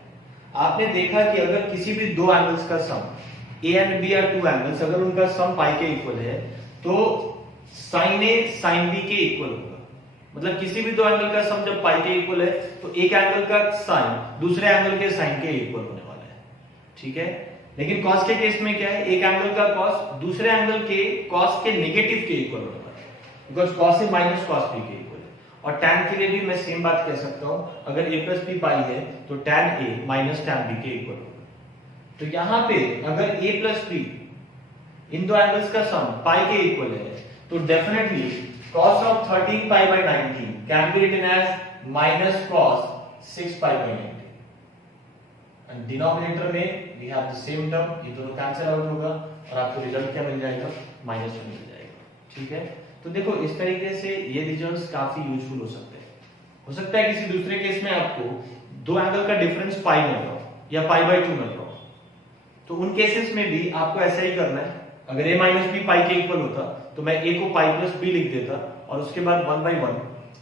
आपने देखा कि अगर किसी भी दो एंगल्स का sum a and b are two angles, अगर उनका सम पाई के इक्वल है तो साइन ए साइन बी के इक्वल होगा। मतलब किसी भी दो एंगल का सम जब पाई के इक्वल है तो एक एंगल का साइन दूसरे एंगल के साइन के इक्वल होने वाला है, ठीक है। लेकिन कॉस के केस में क्या है, एक एंगल का कॉस दूसरे एंगल के कॉस के नेगेटिव के इक्वल होने वाला है, because cos A minus cos B के इक्वल है। और टैन के लिए भी मैं सेम बात कह सकता हूं, अगर a प्लस बी पाई है तो tan A minus tan B के इक्वल होगा। तो यहां पे अगर a प्लस बी इन दो एंगल्स का सम पाई के इक्वल है, तो definitely cos of 13 pi by 90 can be written as minus cos 6 pi by 90, and denominator में we have the same term, ये दोनों कैंसिल आउट होगा और आपको रिजल्ट क्या मिल जाएगा, माइनस में मिल जाएगा, ठीक है। तो देखो इस तरीके से ये रिजल्ट्स काफी यूजफुल हो सकते हैं। हो सकता है किसी दूसरे केस में आपको दो एंगल का डिफरेंस पाई मिल रहा हो या पाई बाय 2 मिल रहा हो, तो उन केसेस में भी आपको ऐसा ही करना है। अगर a माइनस बी पाई के इक्वल होता तो मैं a को पाई प्लस बी लिख देता और उसके बाद 1 by 1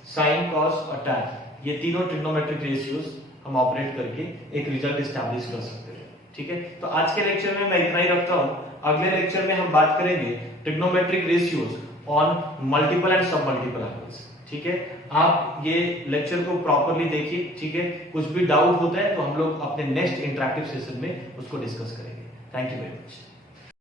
साइन कॉस और tan, ये तीनों ट्रिग्नोमेट्रिक रेशियोज हम ऑपरेट करके एक रिजल्ट एस्टैब्लिश कर सकते हैं, ठीक है। तो आज के लेक्चर में मैं इतना ही रखता हूं। अगले लेक्चर में हम बात करेंगे trigonometric ratios on multiple and सब मल्टीपल एंगल्स, ठीक है। आप ये लेक्चर को प्रॉपरली देखिए, ठीक है। कुछ भी डाउट होता है तो हम लोग अपने नेक्स्ट इंटरेक्टिव सेशन में उसको डिस्कस करेंगे। Thank you very much.